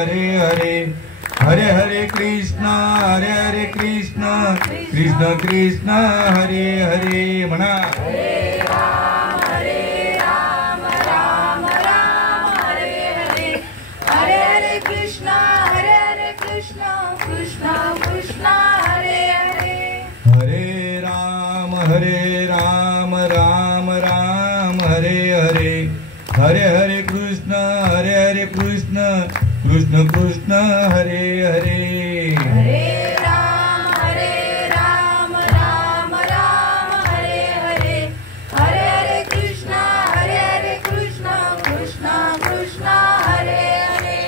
हरे हरे, हरे हरे कृष्ण कृष्ण कृष्ण हरे हरे. म्हणा हरे राम राम राम हरे हरे, हरे हरे कृष्ण कृष्ण कृष्ण हरे हरे. हरे राम राम राम हरे हरे, हरे हरे कृष्ण कृष्ण कृष्ण हरे हरे. हरे राम राम राम हरे हरे, हरे हरे कृष्ण कृष्ण कृष्ण हरे हरे.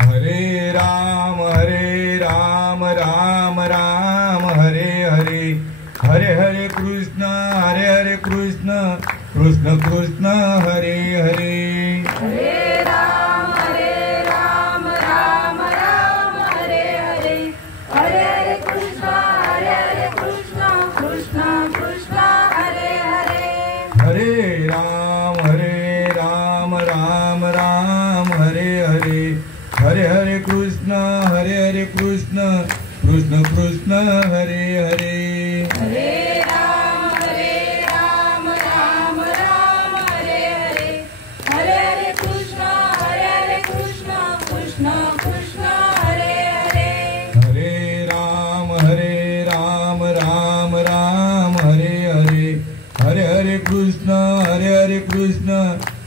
हरे राम राम राम हरे हरे, हरे हरे कृष्ण कृष्ण कृष्ण हरे हरे. हरे राम राम राम हरे हरे, हरे हरे कृष्ण कृष्ण कृष्ण हरे हरे. हरे राम राम राम हरे हरे, हरे हरे कृष्ण कृष्ण कृष्ण हरे हरे. हरे राम राम राम हरे हरे, हरे हरे कृष्ण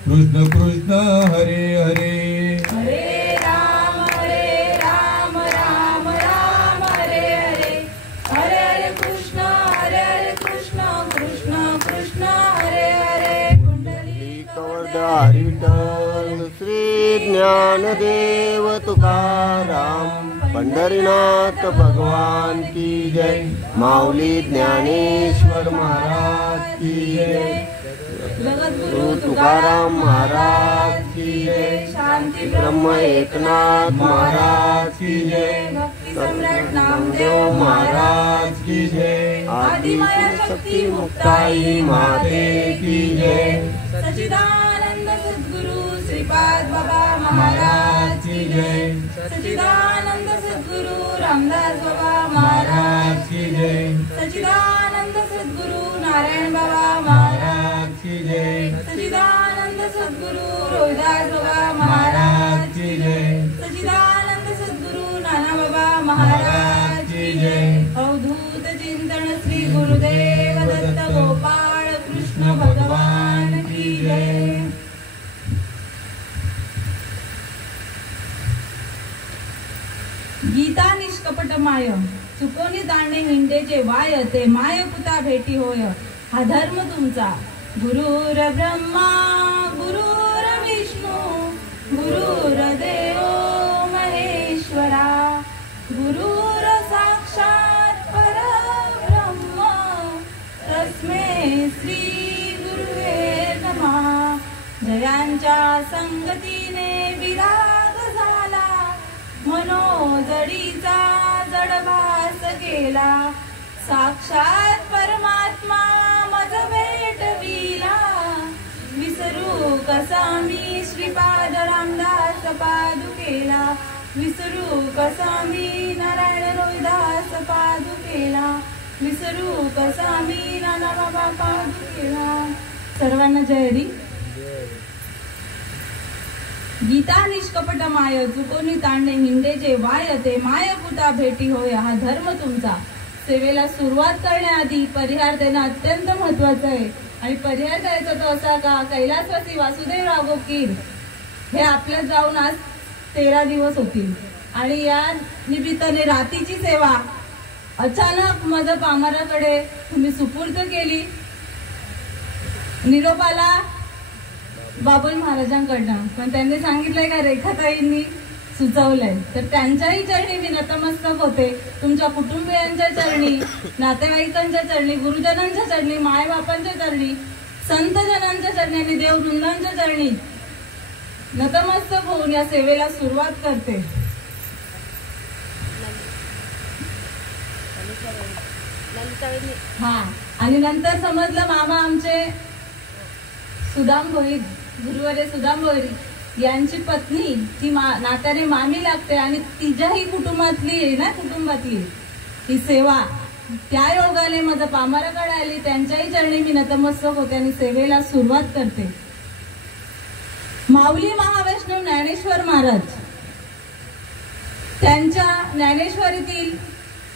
कृष्ण कृष्ण हरे हरे. हरे राम राम राम हरे हरे, हरे हरे कृष्ण कृष्ण कृष्ण हरे हरे. विठ्ठल श्री ज्ञानदेव तुकाराम, पंढरीनाथ भगवान की जय. माऊली ज्ञानेश्वर महाराज की जय. जगद्गुरु तुकाराम महाराज की जय. शांती ब्रह्म एकनाथ महाराज की जय. भक्ती सम्राट नामदेव नामदेव महाराज की जय. आदिमाया शक्ती मुक्ताई माते की जय. सच्चिदानंद सद्गुरु श्रीपाद बाबा महाराज की जय. सच्चिदानंद सद्गुरु रामदास बाबा महाराज की जय. सच्चिदानंद सद्गुरु नारायण बाबा महाराज की जय. सच्चिदानंद सद्गुरु रोहिदास बाबा महाराज की जय. सच्चिदानंद सद्गुरु नाना बाबा महाराज की जय. अवधूत चिंतन श्री गुरुदेव दत्त गोपाळ कृष्ण भगवान की जय. गीता निष्कपट माय, चुकोनी दांडे हिंडेचे वाय, ते माय पुता भेटी होय हा धर्म तुमचा. गुरुर ब्रह्मा गुरुर विष्णू गुरुर्देव महेश्वरा, गुरुर साक्षात परब्रह्म तस्मै श्री गुरुवे नमः. जयांच्या संगतीने विराग झाला, मनोजडीचा जडभास गेला. साक्षात परमात्मा मज भेटविला, विसरू कसा मी श्रीपाद रामदास पादुकेला. विसरू कसा मी नारायण रोहिदास पादुकेला. विसरू कसा मी नाना बाबा पादुकेला. सर्वांना जय हरी. गीता निष्कपट माय, चुकोनी तांडे हिंडेचे वाय, ते माय पुता भेटी होय हा धर्म तुमचा. सेवेला सुरुवात करण्याआधी परिहार देणं अत्यंत महत्वाचं आहे. आणि परिहार द्यायचा तो असा का, कैलासवासी वासुदेव राघोबकीर हे आपल्यात जाऊन आज 13 दिवस होतील. आणि या निमित्ताने रातीची सेवा अचानक माझ्या पामराकडे तुम्ही सुपूर्द केली. निरोपाला बाबुल महाराजांकडनं, पण त्यांनी सांगितलंय का रेखाताईंनी सुचवलंय, तर त्यांच्याही चरणी मी नतमस्तक होते. तुमच्या कुटुंबियांच्या चरणी, नातेवाईकांच्या चरणी, गुरुजनांच्या चरणी, मायबापांच्या चरणी, संतजनांच्या चरणी आणि देववृंदांच्या चरणी नतमस्तक होऊन या सेवेला सुरुवात करते. हा, आणि नंतर समजलं मामा आमचे सुदाम भोईर, गुरुवारे सुदाम भोईर यांची पत्नी ती नात्याने मामी लागते आणि तिच्याही कुटुंबातली आहे ना, कुटुंबातली ही सेवा त्या योगाने माझं पामराकडे आली. त्यांच्याही चरणी मी नतमस्तक होते आणि सेवेला सुरुवात करते. माऊली महावैष्णव ज्ञानेश्वर महाराज त्यांच्या ज्ञानेश्वरीतील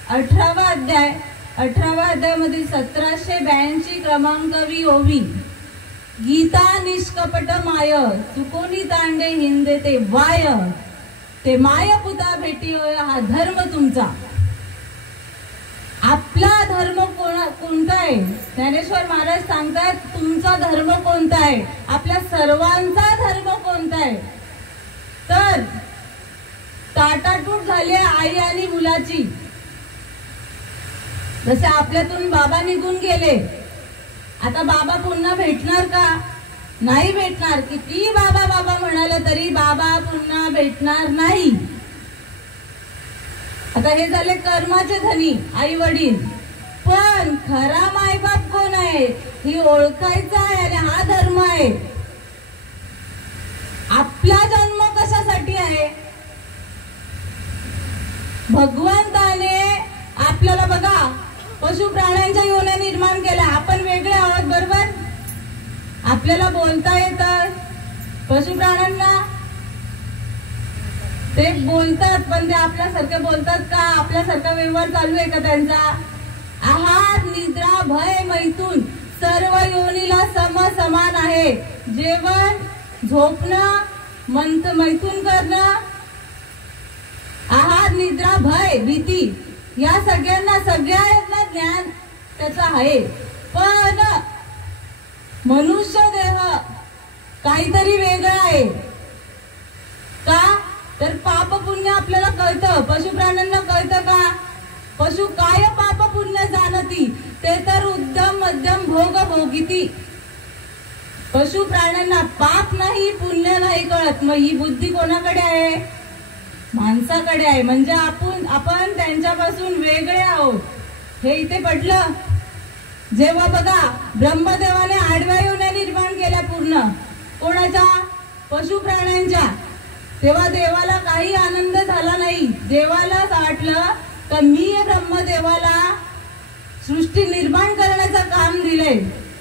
18वा अध्यायामध्ये 1782 क्रमांकवी ओवी, गीता निष्कपट माय चुकोनी तांडे हिंदे ते वाय, ते माय पुता भेटी होय हा धर्म तुमचा. आपला धर्म कोणता आहे? ज्ञानेश्वर महाराज सांगतात तुमचा धर्म कोणता आहे, आपल्या सर्वांचा धर्म कोणता आहे. तर ताटातूट झाली आई आणि मुलाची. जसे आपल्यातून बाबा निघून गेले, आता बाबा पुन्हा भेटणार का? नाही भेटणार. किती बाबा बाबा म्हणाले तरी बाबा पुन्हा भेटणार नाही. आता हे झाले कर्माचे धनी आई वडील, पण खरा मायबाप कोण आहे ही ओळखायचा आहे आणि हा धर्म आहे. आपला जन्म कशासाठी आहे? भगवंताने आपल्याला बघा पशु प्राण्यांच्या योन्या निर्माण केल्या. आपण वेगळे आहोत बरोबर. आपल्याला बोलता येतं, पशु प्राण्यांना ते बोलतात पण ते आपल्यासारखे बोलतात का? आपल्यासारखा व्यवहार चालू आहे का त्यांचा? आहार निद्रा भय मैथून सर्व योनीला समान आहे. जेवण झोपणं मैथून करणं, आहार निद्रा भय भीती या सगळ्यांना ज्ञान त्याचं आहे. पण मनुष्य देह काहीतरी वेगळं आहे का? तर पाप पुण्य आपल्याला कळतं, पशु प्राण्यांना कळतं का? पशु काय पाप पुण्य जाणती ते तर उद्यम मध्यम भोग भोगिती. पशु प्राण्यांना पाप नाही पुण्य नाही कळत. मग ही बुद्धी कोणाकडे आहे? माणसाकडे आहे. म्हणजे आपण त्यांच्यापासून वेगळे आहोत. हे इथे पडलं. जेव्हा बघा ब्रह्मदेवाने आडव्या योन्या निर्माण केल्या पूर्ण कोणाच्या? पशु प्राण्यांच्या. तेव्हा देवाला काही आनंद झाला नाही. देवाला वाटलं तर मी ब्रह्मदेवाला सृष्टी निर्माण करण्याचं काम दिलंय.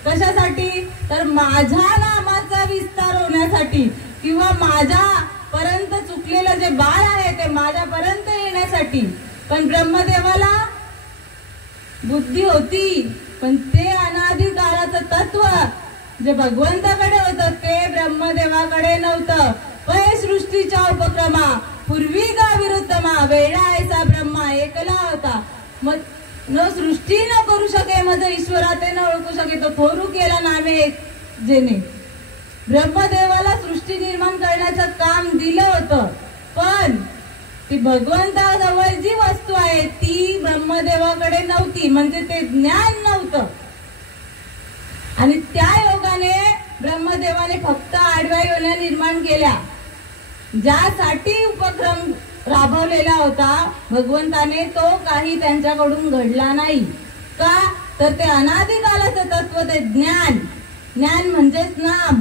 कशासाठी? तर माझ्या नामाचा विस्तार होण्यासाठी किंवा माझ्या पर्यंत चुकलेलं जे बाळ आहे ते माझ्यापर्यंत येण्यासाठी. पण ब्रह्मदेवाला बुद्धी होती, पण ते अनादि काळाचं तत्व जे भगवंताकडे होतं ते ब्रह्मदेवाकडे नव्हतं. पै सृष्टीच्या उपक्रमा पूर्वी का विरुद्धमा वेळा ऐसा ब्रह्मा एकला होता. मग न सृष्टी न करू शके मज ईश्वरा ते न ओळखू शके तो थोरू केला नामे जेने. ब्रह्मदेवाला सृष्टी निर्माण करण्याचं काम दिलं होतं, पण ती भगवंताजवळ जी वस्तू आहे ती ब्रह्मदेवाकडे नव्हती. म्हणजे ते ज्ञान नव्हतं. आणि त्या योगाने ब्रह्मदेवाने फक्त आडव्या योन्या निर्माण केल्या. ज्यासाठी उपक्रम राबवलेला होता भगवंताने तो काही त्यांच्याकडून घडला नाही. का? तर ते अनादिकालाचं तत्व ते ज्ञान म्हणजेच नाम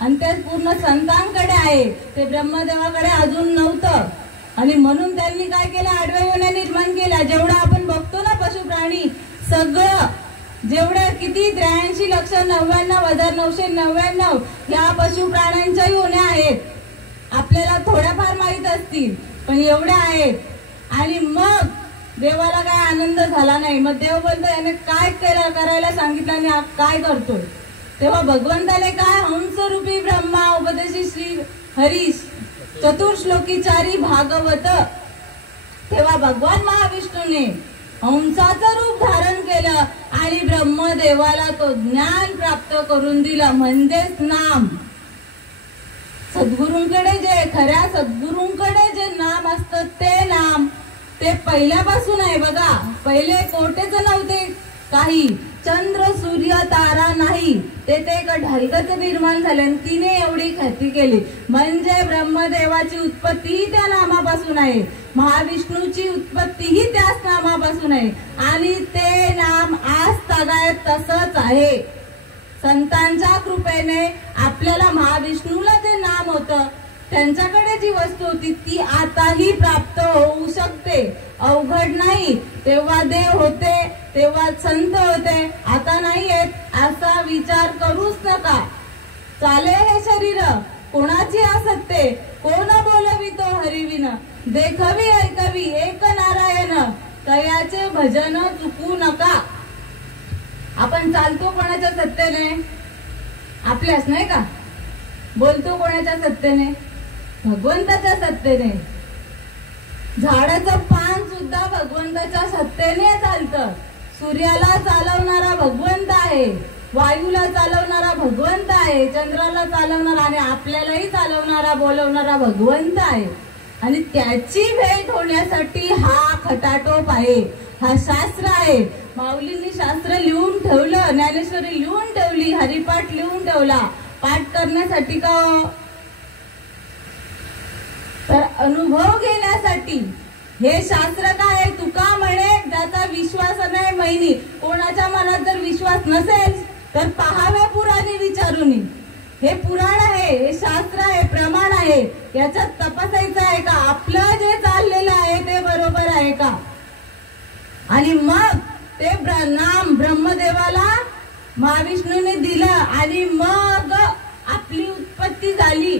आणि ते पूर्ण संतांकडे आहे. ते ब्रह्मदेवाकडे अजून नव्हतं. आणि म्हणून त्यांनी काय केलं? आडव्या योन्या निर्माण केल्या. जेवढं आपण बघतो ना पशु प्राणी सगळं जेवढ्या किती 83,99,999 ह्या पशु प्राण्यांच्या योन्या आहेत. आपल्याला थोड्याफार माहित असतील पण एवढ्या आहेत. आणि मग देवाला काय आनंद झाला नाही. मग देव बोलतो याने काय करायला सांगितलं आणि काय करतोय? तेव्हा भगवंताने काय हंसरूपी ब्रह्मा उपदेशी श्री हरीश चतुर्श्लोकी चारी भागवत. तेव्हा भगवान महाविष्णूने हंसाचं रूप धारण केलं आणि ब्रह्मदेवाला तो ज्ञान प्राप्त करून दिलं म्हणजेच नाम. सद्गुरूंकडे जे खऱ्या सद्गुरूंकडे जे नाम असतं ते नाम ते पहिल्यापासून आहे. बघा पहिले कोटेच नव्हते काही, चंद्र सूर्य तारा नाही. ते एक ढालकच निर्माण झाले आणि तिने एवढी ख्याती केली. म्हणजे ब्रह्मदेवाची उत्पत्ती त्या नामापासून आहे. महाविष्णूची उत्पत्तीही त्याच नामापासून आहे. आणि ते नाम आज तागायत तसंच आहे. संतांच्या कृपेने आपल्याला महाविष्णूला जे नाम होतं त्यांच्याकडे जी वस्तू होती ती आताही प्राप्त होऊ शकते, अवघड नाही. तेव्हा देव होते, तेव्हा संत होते, आता नाही आहेत असा विचार करूच नका. चाले हे शरीर कोणाची असत्ते, कोण बोलवितो हरिविन, देखवी ऐकवी एक नारायण, तयाचे भजन चुकू नका. आपण चालतो कोणाच्या सत्तेने? आपल्याच नाही का? बोलतो कोणाच्या सत्तेने? भगवंताच्या सत्तेने. झाडाचं पान सुद्धा भगवंताच्या सत्तेने चालतं. सूर्याला चालवणारा भगवंत आहे, वायूला चालवणारा भगवंत आहे, चंद्राला चालवणारा आणि आपल्यालाही चालवणारा बोलवणारा भगवंत आहे. आणि त्याची भेट होण्यासाठी हा खटाटोप आहे, हा शास्त्र आहे. माऊलींनी शास्त्र लिहून ठेवलं, ज्ञानेश्वरी लिहून ठेवली, हरिपाठ लिहून ठेवला. पाठ करण्यासाठी का? तर अनुभव घेण्यासाठी. हे शास्त्र काय आहे? तुका म्हणे ज्याचा विश्वास नाही मैनी. कोणाच्या मनात जर विश्वास नसेल तर पहावे पुराणी विचारून. हे पुराण आहे, हे शास्त्र आहे, प्रमाण आहे. याच्यात तपासायचं आहे का आपलं जे चाललेलं आहे ते बरोबर आहे का. आणि मग ते नाम ब्रह्मदेवाला महाविष्णूने दिलं आणि मग आपली उत्पत्ती झाली.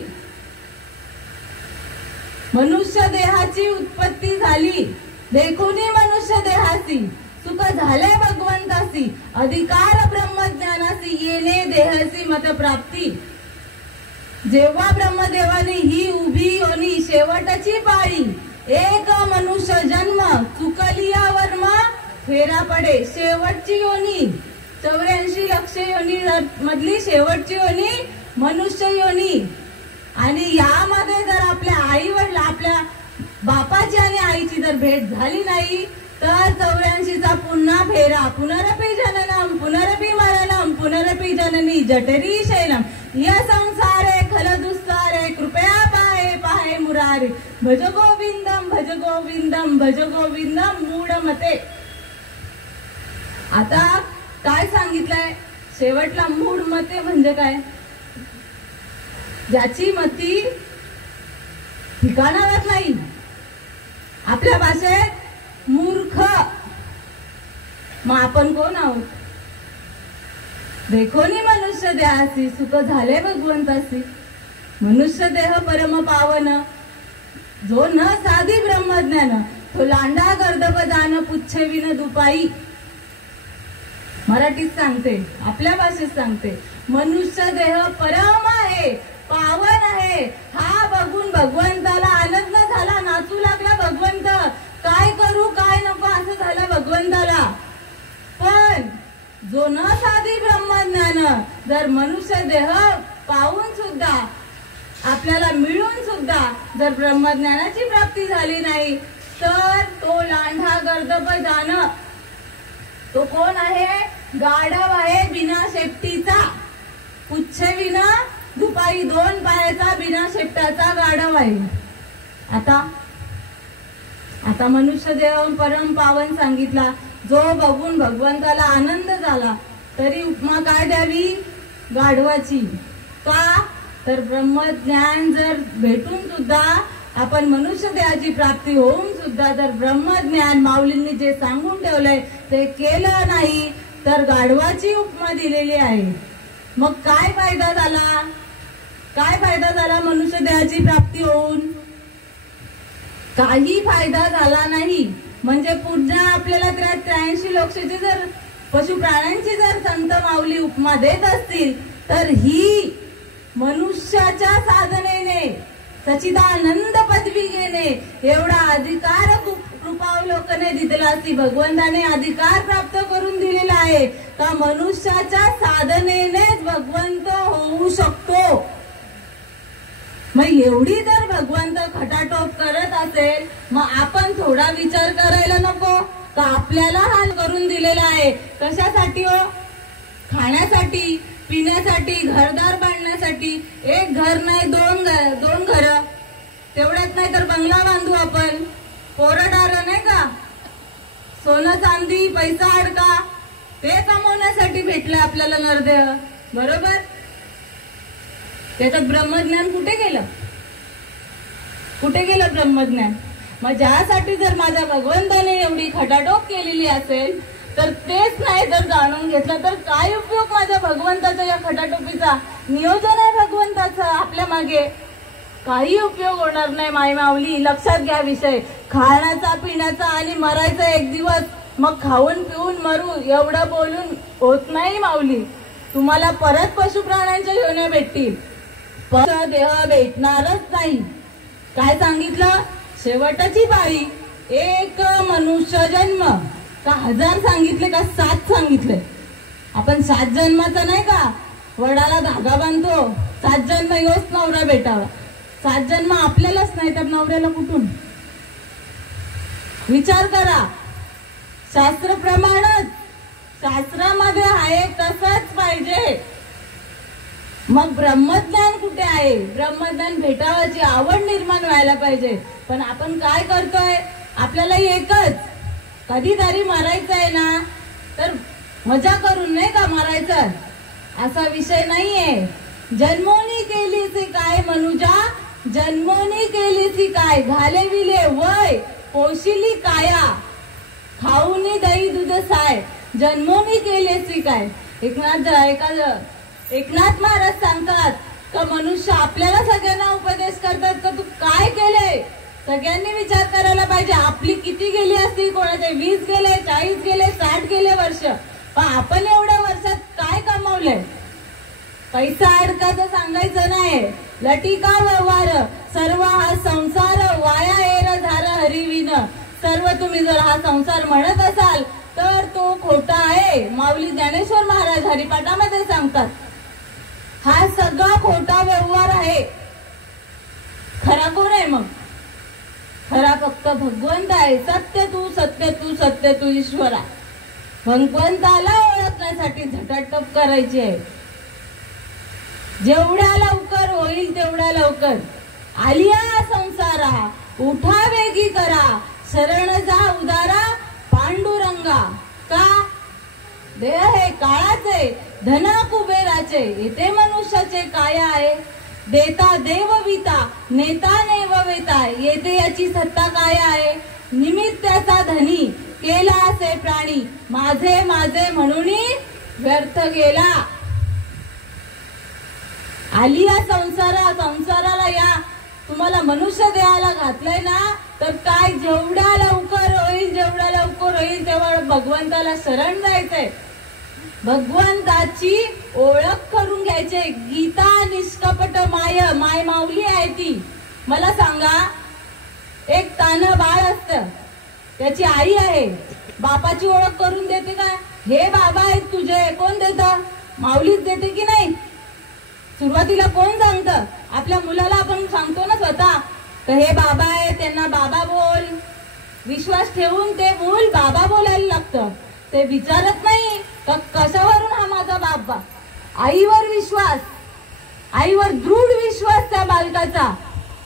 मनुष्य देहाची उत्पत्ती झाली. देखुनी मनुष्य देहासी सुख झाले भगवंतासी, अधिकार ब्रह्मज्ञानासी येणे देहसी मत प्राप्ती. जेव्हा ब्रह्मदेवाने ही उभी योनी शेवटची पाळी, एक मनुष्य जन्म चुकलिया वर्म फेरा पडे. शेवटची योनी 84 लक्ष योनी मधली शेवटची योनी मनुष्य योनी. आणि यामध्ये जर आपल्या आई वडील, आपल्या बापाची आणि आईची जर भेट झाली नाही तर 84चा पुन्हा फेरा. पुनरपि जननम पुनरपि मरणम पुनरपि जननी जठरी शैलम, या संसारे खल दुस्सारे कृपया पाहे पाहे मुरारी, भज गोविंदम भज गोविंदम भज गोविंदम मूढ मते. आता काय सांगितलंय शेवटला? मूढ मते म्हणजे काय? ज्याची मती ठिकाणावर नाही. आपल्या भाषेत मूर्ख. मग आपण कोण आहोत? देखोनी मनुष्य देहासी सुख झाले भगवंतासी, मनुष्य देह परम पावन, जो न साधी ब्रह्मज्ञान, तो लांडा गर्दभ जान पुच्छे विन दुपाई. मराठीत सांगते, आपल्या भाषेत सांगते. मनुष्य देह परम आहे, पावन आहे. हा बघून भगवंताला आनंद झाला, नाचू लागला भगवंत. काय करू काय नको असं झालं भगवंताला. पण जो न साधी ब्रह्मज्ञान, जर मनुष्य देह पाहून सुद्धा, आपल्याला मिळून सुद्धा जर ब्रह्मज्ञानाची प्राप्ती झाली नाही तर तो लांढा गर्दभ जाणं. तो कोण आहे? गाढव आहे, बिना शेपटीचा. पुच्छे विना दुपारी 2 पायाचा बिना शेपटाचा गाढव आहे. आता मनुष्य देह परम पावन सांगितला. जो बघून भगवंताला आनंद झाला तरी उपमा काय द्यावी? गाढवाची. का? तर ब्रह्मज्ञान जर भेटून सुद्धा, आपण मनुष्य देहाची प्राप्ती होऊन सुद्धा जर ब्रह्मज्ञान माऊलींनी जे सांगून ठेवलंय ते केलं नाही तर गाढवाची उपमा दिलेली आहे. मग काय फायदा झाला? काय फायदा झाला मनुष्य देहाची प्राप्ती होऊन? काही फायदा झाला नाही. म्हणजे पुन्हा आपल्याला 83 लक्षाची जर पशु प्राण्यांची जर संत माऊली उपमा देत असतील तर ही मनुष्याच्या साधनेने सचिदानंद पदवी घेणे एवढा अधिकार कृपावलोकने दिलेला असती. भगवंताने अधिकार प्राप्त करून दिलेला आहे का मनुष्याच्या साधनेनेच भगवंत होऊ शकतो. मग एवढी जर भगवंत खटाटोप करत असेल मग आपण थोडा विचार करायला नको का आपल्याला हाल करून दिलेला आहे. कशासाठी हो? खाण्यासाठी, पिण्यासाठी, घरदार बांधण्यासाठी. एक घर नाही दोन घर. तेवढ्यात नाही तर बंगला बांधू आपण. पोरडार नाही का, सोनं चांदी पैसा अडका ते कमवण्यासाठी भेटलं आपल्याला नरदेह. बरोबर? त्याच्यात ब्रह्मज्ञान कुठे गेलं? कुठे गेलं ब्रह्मज्ञान? मग ज्यासाठी जर माझ्या भगवंताने एवढी खटाटोप केलेली असेल तर तेच नाही जर जाणून घेतलं तर काय उपयोग माझ्या भगवंताच्या या खटाटोपीचा? नियोजन आहे भगवंताचं आपल्या मागे, काही उपयोग होणार नाही माय माऊली. लक्षात घ्या विषय. खाण्याचा पिण्याचा आणि मरायचा एक दिवस, मग खाऊन पिऊन मरू एवढं बोलून होत नाही माऊली. तुम्हाला परत पशु प्राण्यांच्या योन्या भेटतील, पण देह भेटणारच नाही. काय सांगितलं? शेवटची पाळी एक मनुष्य जन्म. का 1000 सांगितले का 7 सांगितले? आपण 7 जन्माचा नाही का वडाला धागा बांधतो, 7 जन्म योच नवरा भेटावा. 7 जन्म आपल्यालाच नाही तर नवऱ्याला कुठून? विचार करा. शास्त्र प्रमाणच, शास्त्रामध्ये आहे तसंच पाहिजे. मग ब्रह्मज्ञान कुठे आहे? ब्रह्मज्ञान भेटावाची आवड निर्माण व्हायला पाहिजे. पण आपण काय करतोय? आपल्याला एकच कधीतरी मरायचं आहे ना तर मजा करून नाही का मरायचं, असा विषय नाहीये. जन्मोनी केलीसी काय मनुजा, जन्मोनी केलीसी काय, घालेविले वय पोशिली काया, खाऊनी दही दूध साय, जन्मोनी केलीसी काय. एकनाथ महाराज सांगतात का मनुष्य आपल्याला सगळ्यांना उपदेश करतात का तू काय केले? सगळ्यांनी विचार करायला पाहिजे. आपली किती गेली असतील? कोणाचे 20 गेले, 40 गेले, 60 गेले वर्ष. पण आपण एवढ्या वर्षात काय कमावलंय? पैसा अडकाचं सांगायचं नाही. लटिका व्यवहार सर्व हा संसार वाया एर झार हरिविन. सर्व तुम्ही जर हा संसार म्हणत असाल तर तो खोटा आहे. माऊली ज्ञानेश्वर महाराज हरिपाठामध्ये सांगतात हा सगळा खोटा व्यवहार आहे. खरा कोण आहे मग? खरा फक्त भगवंत आहे. सत्य तू सत्य तू सत्य तू ईश्वरा. भगवंताला ओळखण्यासाठी झटाटप करायची आहे. जेवढ्या लवकर होईल तेवढ्या लवकर. आलिया संसारा उठा वेगी करा, शरण जा उदारा पांडुरंगा. का? देह हे काळाचे, धना कुबेराचे, येथे मनुष्याचे काय आहे? देता देवविता, नेता नेववेता, येथे याची सत्ता काय आहे? निमित्ताचा धनी केला असे प्राणी, माझे माझे म्हणून व्यर्थ गेला. आली या संसाराला या तुम्हाला मनुष्य देहाला घातलंय ना तर काय जेवढ्या लवकर होईल तेव्हा भगवंताला शरण जायचंय. भगवंताची ओळख करून घ्यायचे. गीता निष्कपट माय माऊली आहे ती. मला सांगा, एक तान्ह बाळ असतं, त्याची आई आहे, बापाची ओळख करून देते का? हे बाबा आहेत तुझे, कोण देतं? माऊलीच देते की नाही? सुरुवातीला कोण सांगतं? आपल्या मुलाला आपण सांगतो ना स्वतः, तर हे बाबा आहे त्यांना बाबा बोल. विश्वास ठेवून ते बोल बाबा बोलायला लागतं. ते विचारत नाही तर कशावरून हा माझा बाबा. आईवर विश्वास, आईवर दृढ विश्वास त्या बालकाचा.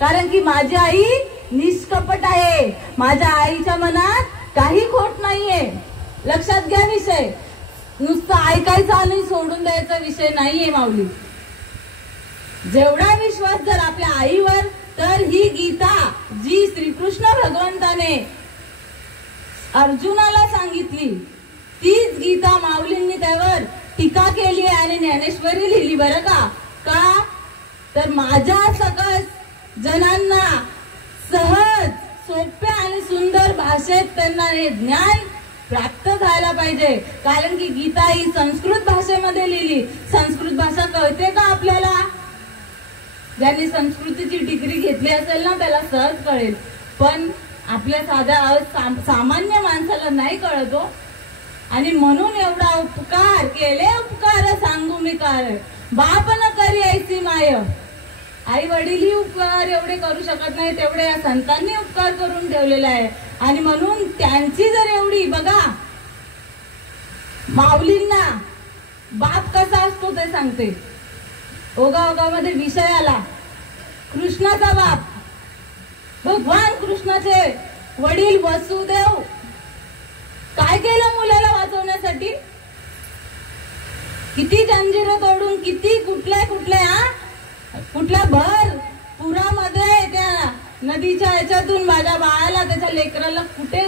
कारण की माझी आई निष्कपट आहे, माझ्या आईच्या मनात काही खोट नाहीये. लक्षात घ्या विषय. नुसतं ऐकायचा आणि सोडून द्यायचा विषय नाहीये माऊली. जेवढा विश्वास जर आपल्या आईवर, तर ही गीता जी श्रीकृष्ण भगवंताने अर्जुनाला सांगितली तीच गीता माऊलींनी त्यावर टीका केली आणि ज्ञानेश्वरी लिहिली. बरं का? तर माझ्या सकस जनांना सहज सोप्या आणि सुंदर भाषेत त्यांना हे ज्ञान प्राप्त झाला पाहिजे. कारण की गीता ही संस्कृत भाषेमध्ये लिहिली. संस्कृत भाषा कळते का आपल्याला? ज्यांनी संस्कृतीची डिग्री घेतली असेल ना त्याला सहज कळेल. पण आपल्या साध्या सामान्य माणसाला नाही कळत हो. आणि म्हणून एवढा उपकार केले, उपकार सांगू मी कार. बाप न करी ऐसी माय. आई वडीलही उपकार एवढे करू शकत नाही तेवढे या संतांनी उपकार करून ठेवलेला आहे. आणि म्हणून त्यांची जर एवढी, बघा माऊलींना बाप कसा असतो ते सांगते. ओगामध्ये विषय आला. कृष्णाचा बाप, भगवान कृष्णाचे वडील वसुदेव काय केलं मुलाला वाचवण्यासाठी? किती जंजीर तोडून, किती कुठल्या भर पुरामध्ये त्या नदीच्या याच्यातून माझ्या बाळाला त्याच्या लेकराला कुठे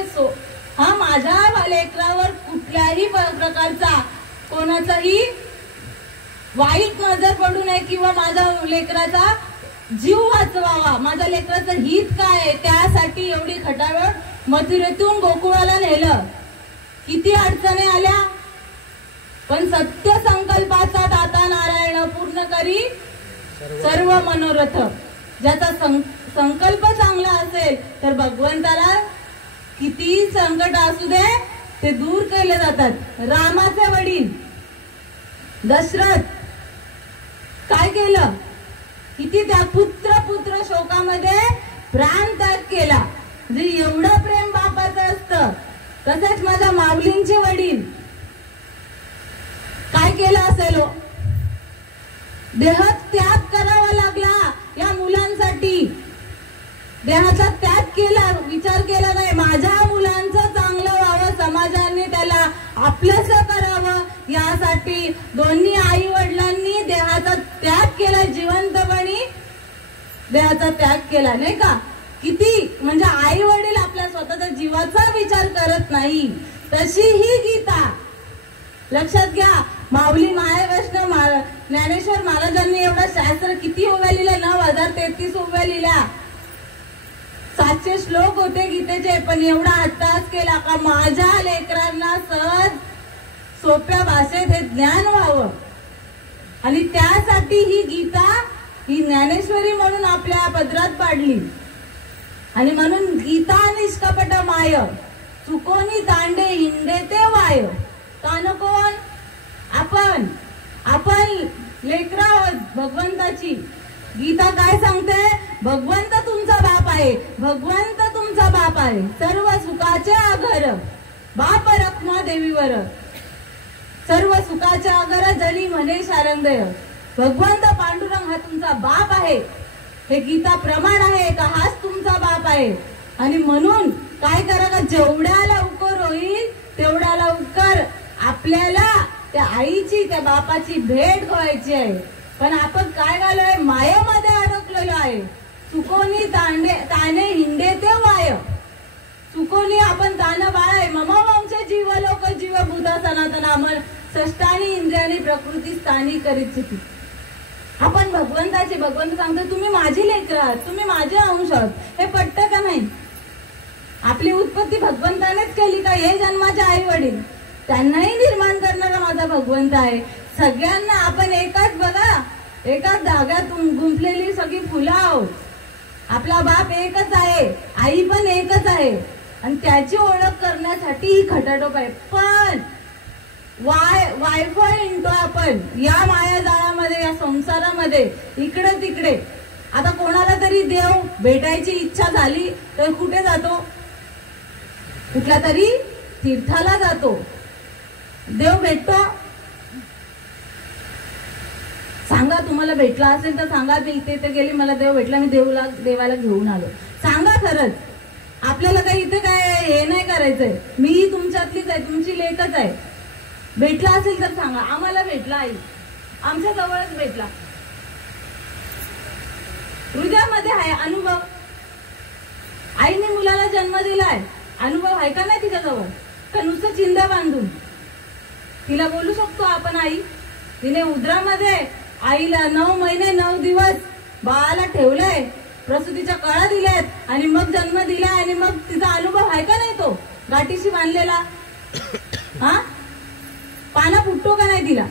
माझ्या लेकरावर कुठल्याही प्रकारचा कोणाचाही वाईट नजर पडू नये किंवा माझ्या लेकराचा जीव वाचवावा, माझ्या लेकराचं हित काय आहे त्यासाठी एवढी खटावळ मथुरेतून गोकुळाला नेलं. किती अडचणी आल्या, पण सत्य संकल्पाचा दाता नारायण पूर्ण करी सर्व मनोरथ. ज्याचा संकल्प चांगला असेल तर भगवंताला किती संकट असू दे ते दूर केले जातात. रामाचे वडील दशरथ काय केलं, किती त्या पुत्र शोकामध्ये प्राण त्याग केला. म्हणजे एवढं प्रेम बापाचं असतं. तसेच माझ्या माऊलींचे वडील काय केलं असेल, देह त्याग करावा लागला या मुलांसाठी. देहाचा त्याग केला, विचार केला नाही माझ्या मुलांचं चांगलं व्हावं, समाजाने त्याला आपलंसं करावं यासाठी दोन्ही आई वडिलांनी देहाचा त्याग केला, जिवंतपणी देहाचा त्याग केला नाही का. किती म्हणजे आई वडील आपल्या स्वतःच्या जीवाचा विचार करत नाही, तशी ही गीता. लक्षात घ्या, माऊली माया वैष्णव ज्ञानेश्वर महाराजांनी एवढा शास्त्र किती ओव्या लिहिल्या, 9033 ओव्या लिहिल्या, 700 श्लोक होते गीतेचे. पण एवढा अट्टहास केला का माझ्या लेकरांना सहज सोप्या भाषेत हे ज्ञान व्हावं. आणि त्यासाठी ही गीता ही ज्ञानेश्वरी म्हणून आपल्या पदरात पाडली. आणि म्हणून गीता निष्कपट माय चुकोनी तांडे हिंडे ते वाय. कान कोण, आपण लेकरं आहोत भगवंताची. गीता काय सांगते, भगवंत तुमचा बाप आहे, भगवंत तुमचा बाप आहे. सर्व सुखाचे आगर बाप रखमा देवीवर, सर्व सुखाचे आगर जली म्हणे शारंगदेय. भगवंत पांडुरंग हा तुमचा बाप आहे, हे गीता प्रमाण आहे का हाच तुमचा बाप आहे. आणि म्हणून काय करा का जेवढ्या लवकर होईल तेवढ्या लवकर आपल्याला त्या आईची त्या बापाची भेट व्हायची आहे. पण आपण काय झालोय, मायेमध्ये अडकलेलो आहे. चुकोनी ताने हिंडे ते वाय. चुकोनी आपण तान बाळ मम वंश जीव लोक जीव बुधा सनातन अमर षष्टानी इंद्रियानी प्रकृती स्थानी करीत चुकी. आपण भगवंताचे, भगवंत सांगतो तुम्ही माझी लेकरं आहात, तुम्ही माझे अंश आहात. हे पटतं का नाही. आपली उत्पत्ती भगवंतानेच केली का, हे जन्माचे आई वडील त्यांनाही निर्माण करणारा माझा भगवंत आहे. सगळ्यांना आपण एकाच बघा, एकाच धाग्यात गुंफलेली सगळी फुलं आहोत. आपला बाप एकच आहे, आई पण एकच आहे. आणि त्याची ओळख करण्यासाठी ही खटाटोप आहे. पण वायफाय इंटो आपण या मायाजाळामध्ये, या संसारामध्ये इकडे तिकडे. आता कोणाला तरी देव भेटायची इच्छा झाली तर कुठे जातो, कुठल्या तरी तीर्थाला जातो. देव भेटतो, सांगा तुम्हाला भेटला असेल तर सांगा, मी इथे गेली मला देव भेटला, मी देवाला घेऊन आलो. सांगा खरंच. आपल्याला काही इथे काय हे नाही करायचंय, मीही तुमच्यातलीच आहे, तुमची लेकच आहे. भेटला असेल तर सांगा, आम्हाला भेटला, आई आमच्या जवळच भेटला. हृदयामध्ये आहे अनुभव. आईने मुलाला जन्म दिलाय, अनुभव आहे का नाही तिच्याजवळ, का नुसतं चिंध्या बांधून तिला बोलू शकतो आपण आई. तिने उदरामध्ये आईला 9 महिने 9 दिवस बाळाला ठेवलंय, प्रसूतीच्या कळा दिल्यात आणि मग जन्म दिलाय. आणि मग तिचा अनुभव आहे का नाही, तो गाठीशी बांधलेला. हा पाना फुटतो का नाही, तिला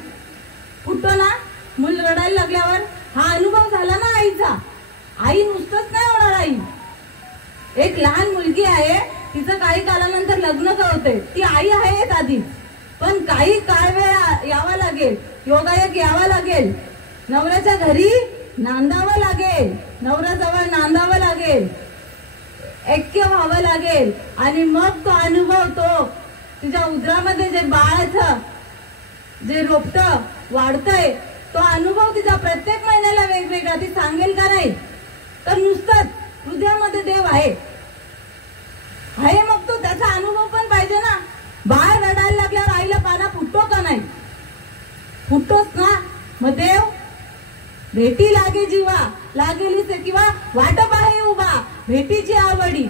फुटतो ना. मूल रडायला लागल्यावर हा अनुभव झाला ना आईचा. आई नुसतंच नाही होणार. आई एक लहान मुलगी आहे, तिचं काही कालानंतर लग्न होते, ती आई आहेच आधी. पण काही काळ वेळ यावा लागेल, योगायोग यावा लागेल, नवऱ्याच्या घरी नांदावं लागेल, नवऱ्याजवळ नांदावं लागेल, ऐक्य व्हावं लागेल. आणि मग तो अनुभव, तो तुझ्या उदरामध्ये जे बाळाचं जे रोपटं वाढतंय, तो अनुभव तिचा प्रत्येक महिन्याला वेगवेगळा. ती सांगेल का नाही, तर नुसतंच हृदयामध्ये देव आहे. मग तो त्याचा अनुभव पण पाहिजे ना. बाळ रडायला लागल्यावर आईला पाना फुटतो का नाही, फुटतोच ना. मग देव भेटी लागे जीवा लागेली से किंवा वाट पाहे उभा भेटीची आवडी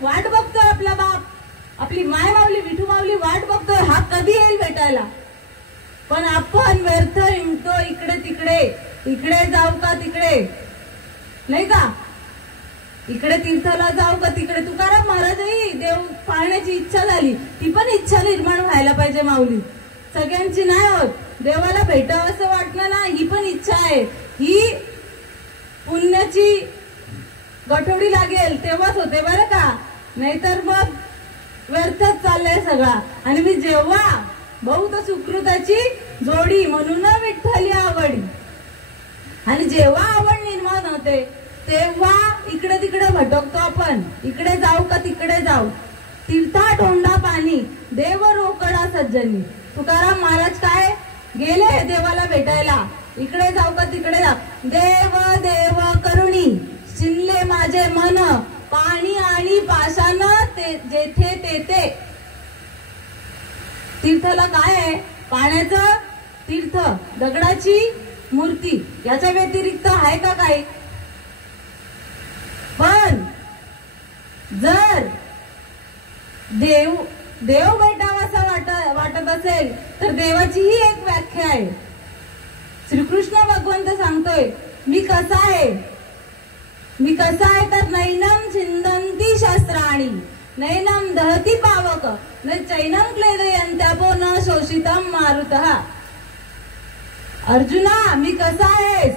वाट बघतोय आपला बाप, आपली माय माऊली विठू माऊली वाट बघतोय हा कधी येईल भेटायला. पण आपण व्यर्थ हिंडतो इकडे तिकडे, इकडे जाऊ का तिकडे नाही का, इकडे तीर्थाला जाऊ का तिकडे. तुकाराम महाराजही देव पाहण्याची इच्छा झाली, ती पण इच्छा निर्माण व्हायला पाहिजे माऊली, सगळ्यांची नाही होत. देवाला भेटावं असं वाटलं ना, ही पण इच्छा आहे, ही पुण्याची गठोडी लागेल तेव्हाच होते बरं का, नाहीतर मग व्यर्थच चाललंय सगळा. आणि मी जेव्हा बहुत सुकृताची जोडी म्हणून विठ्ठली आवडी, आणि जेव्हा आवड निर्माण होते तेव्हा इकडे तिकडे भटकतो आपण, इकडे जाऊ का तिकडे जाऊ. तीर्था ढोंडा पाणी देव रोकडा सज्जनी. तुकाराम महाराज काय गेले देवाला भेटायला, इकडे जाऊ का तिकडे जाऊ. देव देव करुणी शिनले माझे मन, पाणी आणि पाषाण जेथे तेथे. तीर्थाला काय आहे, पाण्याचं तीर्थ, दगडाची मूर्ती, याच्या व्यतिरिक्त आहे का काही. पण जर देव भेटावा असं वाटत असेल तर देवाची ही एक व्याख्या आहे. श्रीकृष्ण भगवंत सांगतोय मी कसा आहे, मी कसा आहे तर नैनम छिंदंती शस्त्राणी नैनम दहती पावक न चैनम क्लेदयंत्यापो न शोषितम मारुतः. अर्जुना मी कसा आहेस,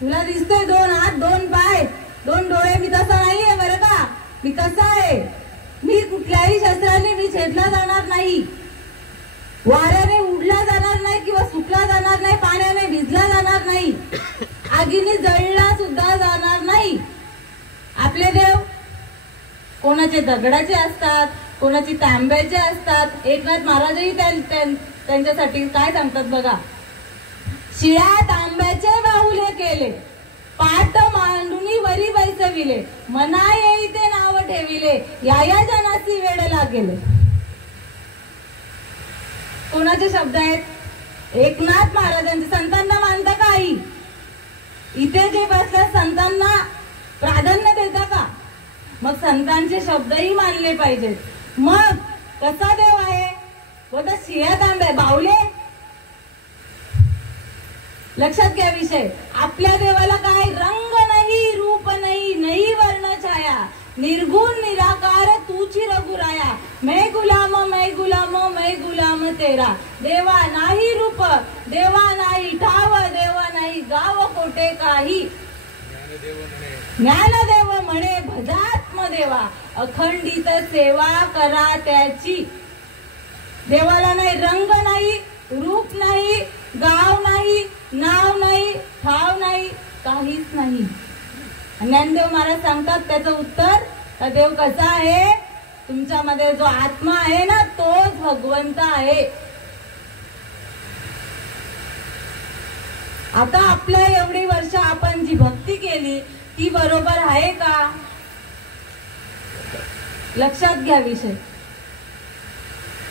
तुला दिसतोय 2 हात 2 पाय 2 डोळे, मी तसा नाहीये बरं का. मी कसा आहे, मी कुठल्याही शस्त्राने मी छेदला जाणार नाही, वाऱ्याने उडला जाणार नाही किंवा सुकला जाणार नाही, पाण्याने भिजला जाणार नाही, आगीने जळला सुद्धा जाणार नाही. आपले देव कोणाचे दगडाचे असतात, कोणाचे तांब्याचे असतात. एकनाथ महाराजही त्यांच्यासाठी काय सांगतात बघा, शिळ्या तांब्याचे बाहुले केले, पाट मांडुनी वरी बैसविले, मना येई ते नाव ठेविले, या जनासी वेड लागेले. कोणाचे शब्द आहेत, एकनाथ महाराजांचे. संतांना मानता का आई, इथे जे बसल्या संतांना प्राधान्य देता का, मग संतांचे शब्दही मानले पाहिजेत. मग कसा देव आहे, बोलता शिळ्या तांब्या बाहुले. लक्षात घ्या विषय, आपल्या देवाला काय रंग नाही, रूप नाही, नाही वर्ण छाया, निर्गुण निराकार तूची रघुराया, मैं गुलाम मैं गुलाम मैं गुलाम तेरा. देवा नाही रूप, देवा नाही ठाव, देवा नाही गाव कोठे काही. ज्ञानदेव म्हणे भजात्म देवा, अखंडित सेवा करा त्याची. देवाला नाही रंग नाही, रूप नाही, गाव नाही, नाव नाही, ठाव नाही, काहीच नाही. ज्ञानदेव महाराज सांगतात त्याचं उत्तर, तर देव कसा आहे, तुमच्यामध्ये जो आत्मा आहे ना तोच भगवंत आहे. आता आपल्या एवढी वर्ष आपण जी भक्ती केली ती बरोबर आहे का, लक्षात घ्या विषय.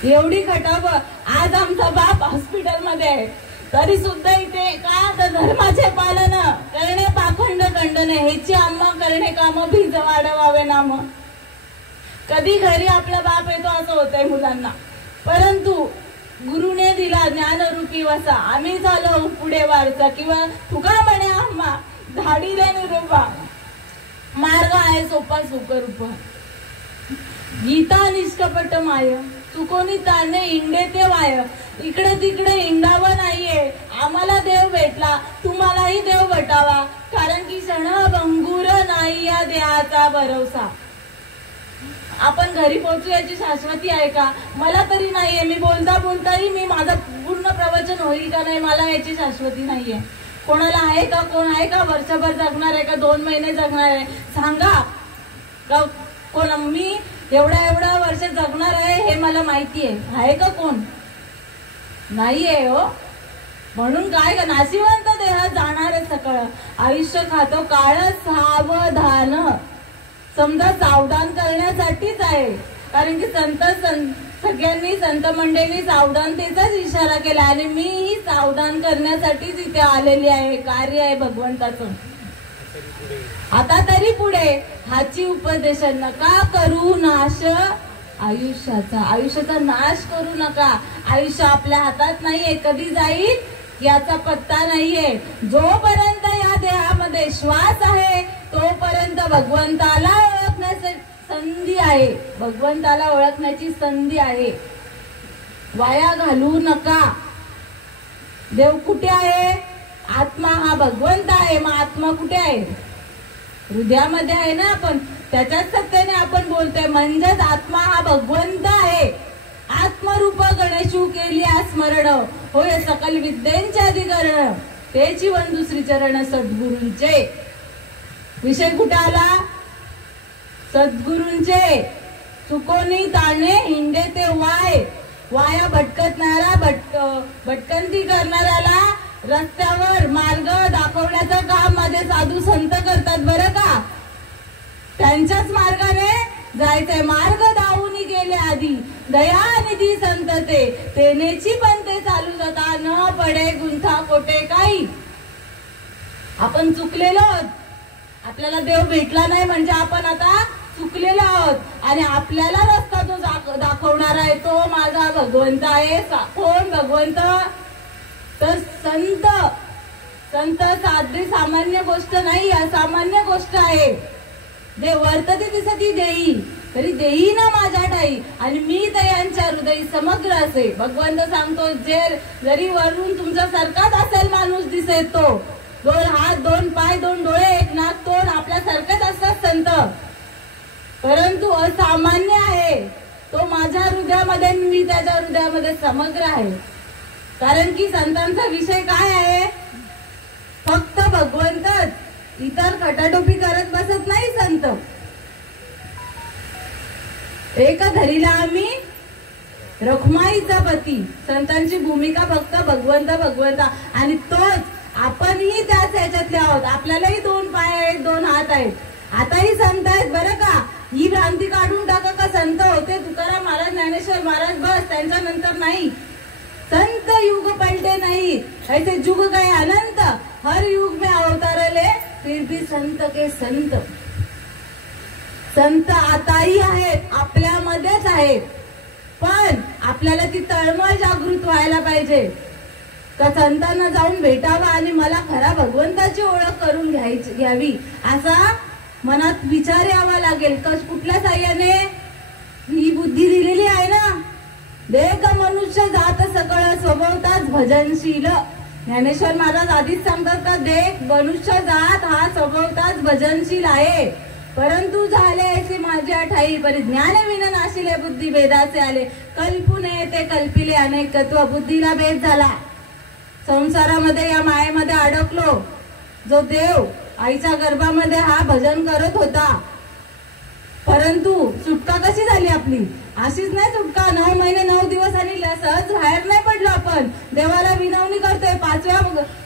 एवढी खटाब, आज आमचा बाप हॉस्पिटलमध्ये आहे तरी सुद्धा इथे का तर धर्माचे पालन करणे पाखंड खंडने ह्याची आम्हा करणे काम भिज वाढवावे नाम. कधी घरी आपला बाप येतो असं होतंय मुलांना, परंतु गुरुने दिला ज्ञानरूपी वसा, आम्ही झालो पुढे वारसा, किंवा तुका म्हणे आम्हा धाडी दे निरूपा, मार्ग आहे सोपा सुखरूप. गीता निष्कपट माय चुकोनी ताने इंडे ते वाय. इकडे तिकडे इंडावं नाहीये, आम्हाला देव भेटला तुम्हालाही देव भेटावा, कारण की क्षण भंगूर नाही या देहाचा भरोसा. आपण घरी पोहोचू याची शाश्वती आहे का, मला तरी नाहीये. मी बोलता बोलताही मी माझं पूर्ण प्रवचन होईल का नाही मला याची शाश्वती नाहीये. कोणाला आहे का, कोण आहे का वर्षभर जगणार आहे का 2 महिने जगणार आहे सांगा. कोण मी एवढ्या वर्ष जगणार आहे हे मला माहिती आहे का कोण नाहीये हो. म्हणून काय नाशिवंत देह जाणार सकळ, आयुष्य खातो काळ सावधान. समजा सावधान करण्यासाठीच आहे, कारण की संत सगळ्यांनी संत मंडळींनी सावधानतेचाच इशारा केला आणि मीही सावधान करण्यासाठीच इथे आलेली आहे. कार्य आहे भगवंताचं. आता तरी पुढे हाची उपदेशन नका करू नाश आयुष्याचा नाश करू नका. आयुष्य आपल्या हातात नाहीये, कधी जाईल याचा पत्ता नाहीये. जोपर्यंत या देहामध्ये श्वास आहे तोपर्यंत भगवंताला ओळखण्याची संधी आहे. भगवंताला ओळखण्याची संधी आहे. वाया घालवू नका. देव कुठे आहे? आत्मा हा भगवंत आहे. मग आत्मा कुठे आहे? हृदयामध्ये आहे ना. आपण त्याच्याच सत्याने आपण बोलतोय. म्हणजेच आत्मा हा भगवंत आहे. आत्मरूप गणेशू केली स्मरण होय सकल विद्यांचे अधिकरण. तेची वंदू श्री चरण सद्गुरूंचे. विषय कुठे आला? सद्गुरूंचे. चुकोनी ताणे हिंडे ते वाया भटकतणारा भटकंती करणाऱ्याला रस्त्यावर मार्ग दाखवण्याचं काम माझे साधू संत करतात बरं का. त्यांच्याच मार्गाने जायचंय. मार्ग दावून गेले आधी दयानिधी संत तेनेची पण ते चालू जाता न पडे गुंथा कोटे काही. आपण चुकलेलो आहोत. आपल्याला देव भेटला नाही म्हणजे आपण आता चुकलेलो आहोत. आणि आपल्याला रस्ता जो दाखवणार आहे तो माझा भगवंत आहे. कोण भगवंत? तर संत. साधी सामान्य गोष्ट नाही, असामान्य गोष्ट आहे. दे वर्तते दिसती देई तरी देई ना माझ्या ठाई आणि मी दयांच्या हृदयी समग्र असे. भगवंत सांगतो जरी वरून तुमच्या सारखाच असेल माणूस दिसेल तो. 2 हात 2 पाय 2 डोळे 1 नाक तोंड आपल्या सारखेच असतात संत. परंतु असामान्य आहे तो माझ्या हृदयामध्ये. मी त्याच्या हृदयामध्ये समग्र आहे. कारण की संतांचा विषय काय आहे? फक्त भगवंतच. इतर खटाटोपी करत बसत नाही संत. एक धरीला आम्ही रखुमाईचा पती. संतांची भूमिका फक्त भगवंत आणि तोच आपणही त्याच ह्याच्यातले आहोत. आपल्यालाही 2 पाय आहेत 2 हात आहेत. आताही संत आहेत बरं का. ही भ्रांती काढून टाका का संत होते तुकाराम महाराज ज्ञानेश्वर महाराज बस त्यांच्या नंतर नाही. संत युग पलटे नहीं ऐसे जुग गए अनंत. हर युग में अवतारले फिर भी संत के संत. संत आताही आहेत, आपल्यामध्येच आहेत. पण आपल्याला ती तळमळ जागृत व्हायला पाहिजे का संतांना जाऊन भेटावा आणि मला खरा भगवंताची ओळख करून घ्यावी असा मनात विचार यावा लागेल. कुठल्या साह्याने? ही बुद्धी दिलेली आहे ना. देख मनुष्य जात सकळ स्वभावताच भजनशील. ज्ञानेश्वर महाराज आधीच सांगतात का देख मनुष्य जात हा स्वभावताच भजनशील आहे. परंतु झाले ऐसे माझ्या ठाई परिज्ञान विन नाशिले बुद्धी भेदाचे आले. कल्पुने ते कल्पिले अनेकत्व. बुद्धीला भेद झाला. संसारामध्ये या मायेमध्ये अडकलो. जो देव आईच्या गर्भामध्ये हा भजन करत होता. परंतु सुटका कशी झाली आपली? अशीच नाही सुटका. 9 महिने 9 दिवस आणि सहज बाहेर नाही पडलो आपण. देवाला विनवणी करतोय.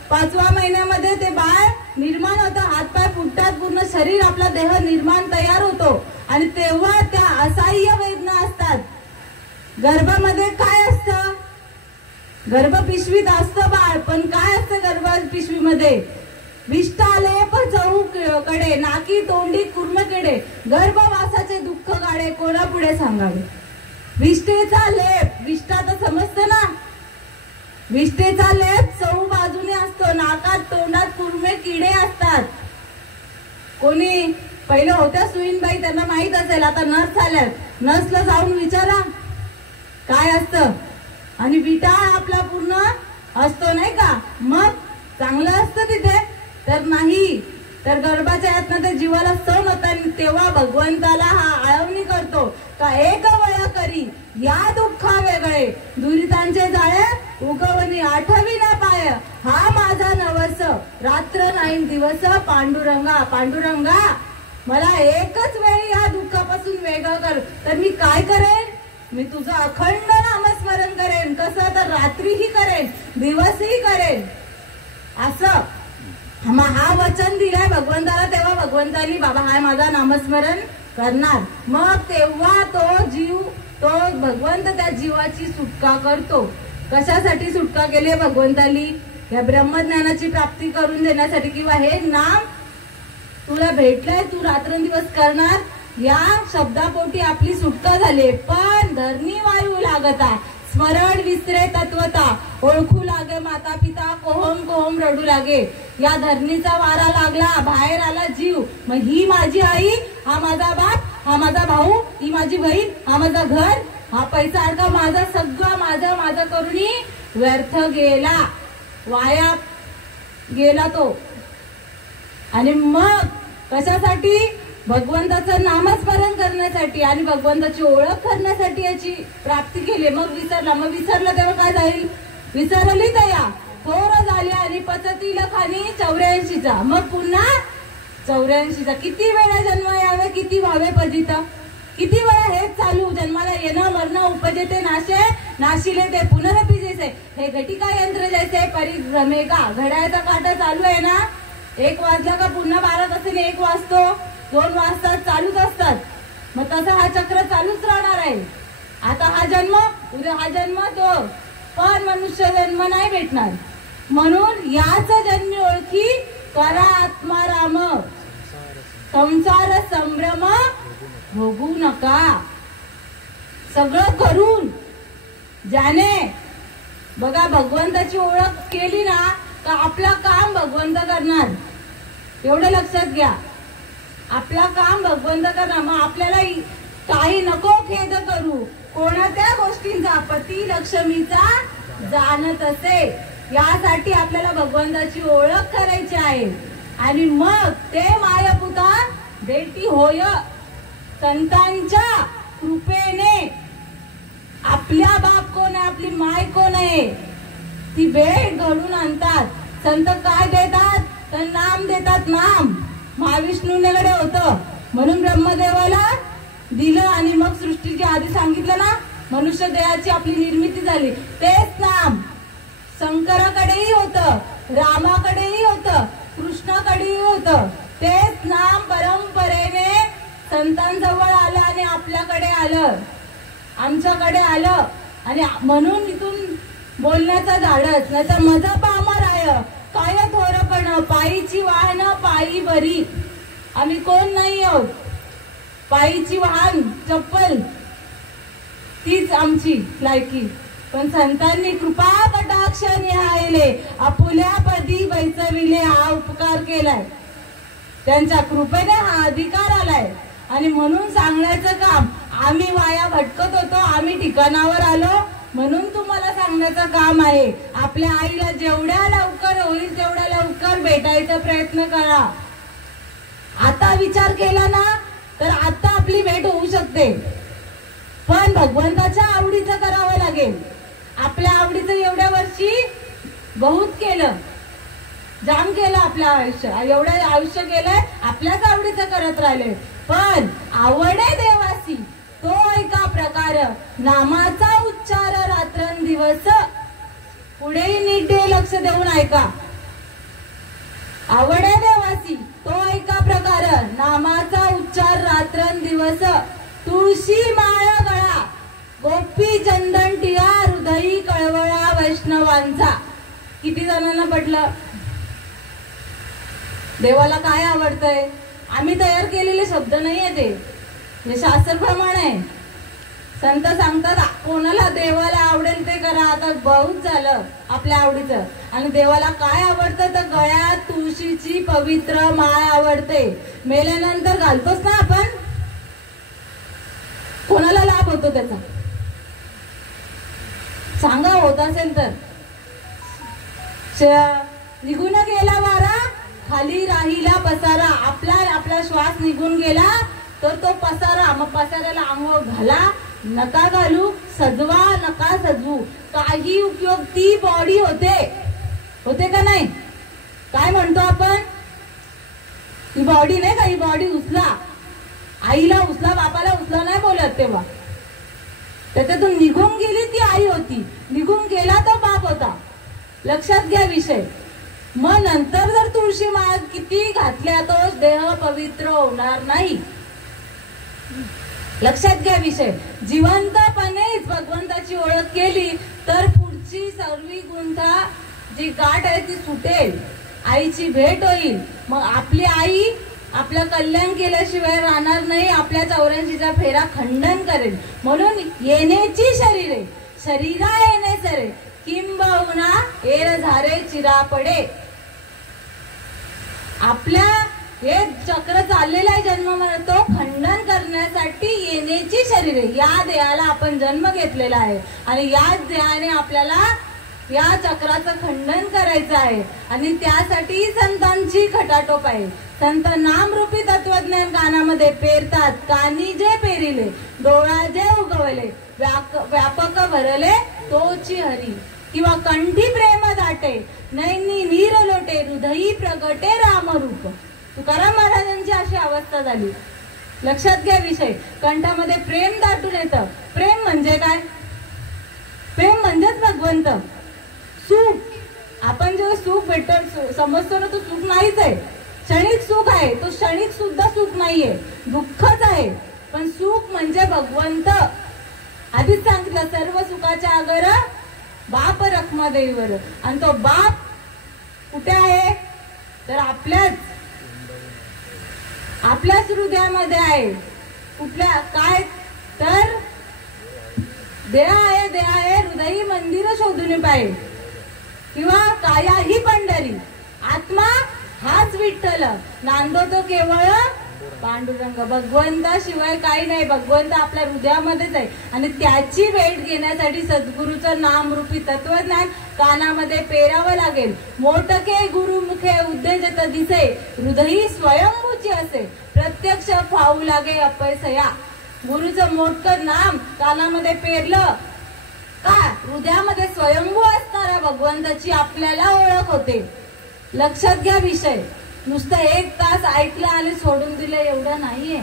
5व्या महिन्यामध्ये ते बाळ निर्माण होतं. हातपाय फुटतात. पूर्ण शरीर आपला देह निर्माण तयार होतो. आणि तेव्हा त्या असह्य वेदना असतात. गर्भामध्ये काय असतं? गर्भ पिशवीत असतं बाळ. पण काय असतं गर्भ पिशवीमध्ये? विष्टालेप चहूकडे नाकी तोंडी कुर्मकडे गर्भवासाचे दुःख गाडे कोणा पुढे सांगावे. विष्टेचा लेप. विष्टा तर समजतं ना. विष्टेचा लेप चहू बाजूने असतो. नाकात तोंडात कुर्मे किडे असतात. कोणी पहिले होत्या सुईनबाई त्यांना माहित असेल. आता नर्स आल्यात. नर्सला जाऊन विचारा काय असतं. आणि विटा आपला पूर्ण असतो नाही का. मग चांगलं असतं तिथे तर नाही. तर गर्भाच्या यातनं ते जीवाला सण होता. तेव्हा भगवंताला हा आळवणी करतो का एक वया करी या दुःखा वेगळे दुरितांचे जाळे उगवणी आठवी ना पाय. हा माझा नवस रात्र नाही दिवस पांडुरंगा मला एकच वेळी या दुःखापासून वेगळं कर. तर मी काय करेन? मी तुझं अखंड नामस्मरण करेन. कसं? तर रात्रीही करेन दिवसही करेन. असं हा वचन दिलाय भगवंताला. तेव्हा भगवंतानी बाबा हाय माझा नामस्मरण करणार. मग तेव्हा तो जीव तो भगवंत त्या जीवाची सुटका करतो. कशासाठी सुटका केली भगवंतानी? या ब्रह्मज्ञानाची प्राप्ती करून देण्यासाठी, किंवा हे नाम तुला भेटलंय, तू रात्रंदिवस करणार, या शब्दापोटी आपली सुटका झाली. पण धरणी वायू लागता, स्मरण विसरे तत्वता, ओळखू लागे माता पिता, कोहम कोहम रडू लागे. या धरणीचा वारा लागला, बाहेर आला जीव. मग ही माझी आई, हा माझा बाप, हा माझा भाऊ, ही माझी बहीण, हा माझा घर, हा पैसा अडका, माझा सगळं माझं माझं करून व्यर्थ गेला, वाया गेला तो. आणि मग कशासाठी? भगवंताचं नामस्मरण करण्यासाठी आणि भगवंताची ओळख करण्यासाठी याची प्राप्ती केली. मग विसरलं तेव्हा काय जाईल? विसरली तया थोर झाली आणि पचतीला खाली 84चा. मग पुन्हा 84चा. किती वेळा जन्म यावे, किती व्हावे पतित, किती वेळा हेच चालू. जन्माला येणं मरणं, उपजेते नाशे, नाशिले ते पुनरपी जैसे, हे घटिका यंत्र जैसे परिभ्रमे का. घड्याळाचा काटा चालू आहे ना, 1 वाजला का पुन्हा 12 तासाने 1 वाजतो, 2 वाजतात, चालूच असतात. मग तसं हा चक्र चालूच राहणार आहे. आता हा जन्म, उद्या हा जन्म, तो पण मनुष्य जन्म नाही भेटणार. म्हणून याच जन्मी ओळखी करा आत्माराम, संसार संभ्रम भोगू नका. सगळं करून ज्याने बघा भगवंताची ओळख केली ना, का आपलं काम भगवंत करणार. एवढं लक्षात घ्या, आपला काम भगवंत करणार. मग आपल्याला काही नको खेद करू, कोणत्या गोष्टींचा पती लक्ष्मीचा जाणत असे, यासाठी आपल्याला भगवंताची ओळख करायची आहे. आणि मग ते मायपुता भेटी होय. संतांच्या कृपेने आपल्या बाप कोण आहे, आपली माय कोण आहे, ती भेट घडून आणतात. संत काय देतात? तर नाम देतात. नाम महाविष्णूकडे होतं म्हणून ब्रह्मदेवाला दिलं, आणि मग सृष्टीची आधी सांगितलं ना, मनुष्य देहाची आपली निर्मिती झाली. तेच नाम शंकराकडेही होतं, रामाकडेही होतं, कृष्णाकडेही होतं. तेच नाम परंपरेने संतांजवळ आलं आणि आपल्याकडे आलं, आमच्याकडे आलं. आणि म्हणून इथून बोलण्याचा धाडस. नाही तर मजा पामर आहे काय थोरपण, पायीची वाहन पायी बरी. आम्ही कोण नाही आहोत, पायीची वाहन चप्पल तीच आमची लायकी. पण संतांनी कृपा कटाक्ष निहायले, आपुल्या पदी बैसविले, हा उपकार केलाय. त्यांच्या कृपेने हा अधिकार आलाय. आणि म्हणून सांगण्याचं काम, आम्ही वाया भटकत होतो, आम्ही ठिकाणावर आलो, म्हणून तुम्हाला सांगण्याचं काम आहे. आपल्या आईला जेवढ्या लवकर होईल तेवढ्या लवकर भेटायचा प्रयत्न करा. आता विचार केला ना, तर आता आपली भेट होऊ शकते. पण भगवंताच्या आवडीचं करावं लागेल. आपल्या आवडीचं एवढ्या वर्षी बहुत केलं, जाम केलं आपलं आयुष्य, एवढं आयुष्य केलंय, आपल्याच आवडीचं करत राहिले. पण आवडे देवासी तो एका प्रकार, नामाचा उच्चार रात्रंदिवस. पुढेही नीट लक्ष देऊन ऐका. आवडे देवासी तो एका प्रकार, नामाचा उच्चार रात्रंदिवस. तुळशी माळ गळा, गोपी चंदन टिया, हृदयी कळवळा वैष्णवांचा. किती जणांना पटलं? देवाला काय आवडतंय? आम्ही तयार केलेले शब्द नाहीये ते, हे शास्त्रप्रमाणे. संत सांगतात कोणाला देवाला आवडेल ते करा. आता बहुत झालं आपल्या आवडीचं. आणि देवाला काय आवडतं? तर गळ्यात तुळशीची पवित्र माळ आवडते. मेल्यानंतर घालतोच ना आपण. कोणाला लाभ होतो त्याचा? सांगा, होत असेल तर. निघून गेला वारा, खाली राहिला पसारा. आपला श्वास निघून गेला तर तो पसारा. मग पसाऱ्याला आंघोळ घाला, नका घालू, सजवा नका सजवू, काही उपयोग. ती बॉडी होते का नाही? काय म्हणतो आपण? ही बॉडी नाही का, ही बॉडी उचला. आईला उचला, बापाला उचला नाही बोलत तेव्हा. त्याच्यातून निघून गेली ती आई होती, निघून गेला तो बाप होता. लक्षात घ्या विषय. मग नंतर जर तुळशी माळ किती घातल्या तो देह पवित्र होणार नाही. लक्षात घ्या विषय. जिवंतपणेच भगवंताची ओळख केली तर पुढची सर्व गुंथा जी गाठ आहे ती सुटेल, आईची भेट होईल. मग आपली आई आपलं कल्याण केल्याशिवाय राहणार नाही, आपल्या 84चा फेरा खंडन करेल. म्हणून येण्याची शरीरे शरीरा येणे सरे किंबहुना एर झारे चिरा पडे. आपल्या हे चक्र चाललेलं आहे जन्म तो खंडन करण्यासाठी येण्याची शरीरे. या देहाला आपण जन्म घेतलेला आहे आणि याच देहाने आपल्याला या चक्राचं खंडन करायचं आहे. आणि त्यासाठी संतांची खटाटोप आहे. संत नामरूपी तत्वज्ञान कानामध्ये पेरतात, कानी जे पेरिले डोळा जे उगवले व्यापक भरले तोची हरी. किंवा कंठी प्रेम दाटे नैनी नीर लोटे हृदयी प्रगटे रामरूप. तुकाराम महाराजांची अशी अवस्था झाली. लक्षात घ्या विषय. कंठामध्ये प्रेम दाटून येतं. प्रेम म्हणजे काय? प्रेम म्हणजेच भगवंत. सुख, आपण जेव्हा सुख भेटत समजतो ना तो सुख नाहीच आहे, क्षणिक सुख आहे. तो क्षणिक सुद्धा सुख नाहीये, दुःखच आहे. पण सुख म्हणजे भगवंत. आधीच सांगितलं सर्व सुखाच्या अगर बाप रखमा देवीवर. आणि तो बाप कुठे आहे तर आपल्याच हृदयामध्ये आहे. कुठल्या काय तर देह आहे हृदयी मंदिर शोधून पाहिजे. किंवा काया ही पंढरी. आत्मा हाच विठ्ठल, नांदो तो केवळ पांडुरंग. भगवंताशिवाय काही नाही. भगवंत आपल्या हृदयामध्येच आहे. आणि त्याची भेट घेण्यासाठी सद्गुरूचं नामरूपी तत्वज्ञान कानामध्ये पेरावं लागेल. मोटके गुरुमुखे उद्देजत दिसे हृदयी स्वयंभूची असे प्रत्यक्ष पाहू लागे अपयसया. गुरुचं मोठं नाम कानामध्ये पेरलं का हृदयामध्ये स्वयंभू असणारा भगवंताची आपल्याला ओळख होते. लक्षात घ्या विषय. नुसतं 1 तास ऐकलं आणि सोडून दिलं एवढं नाहीये.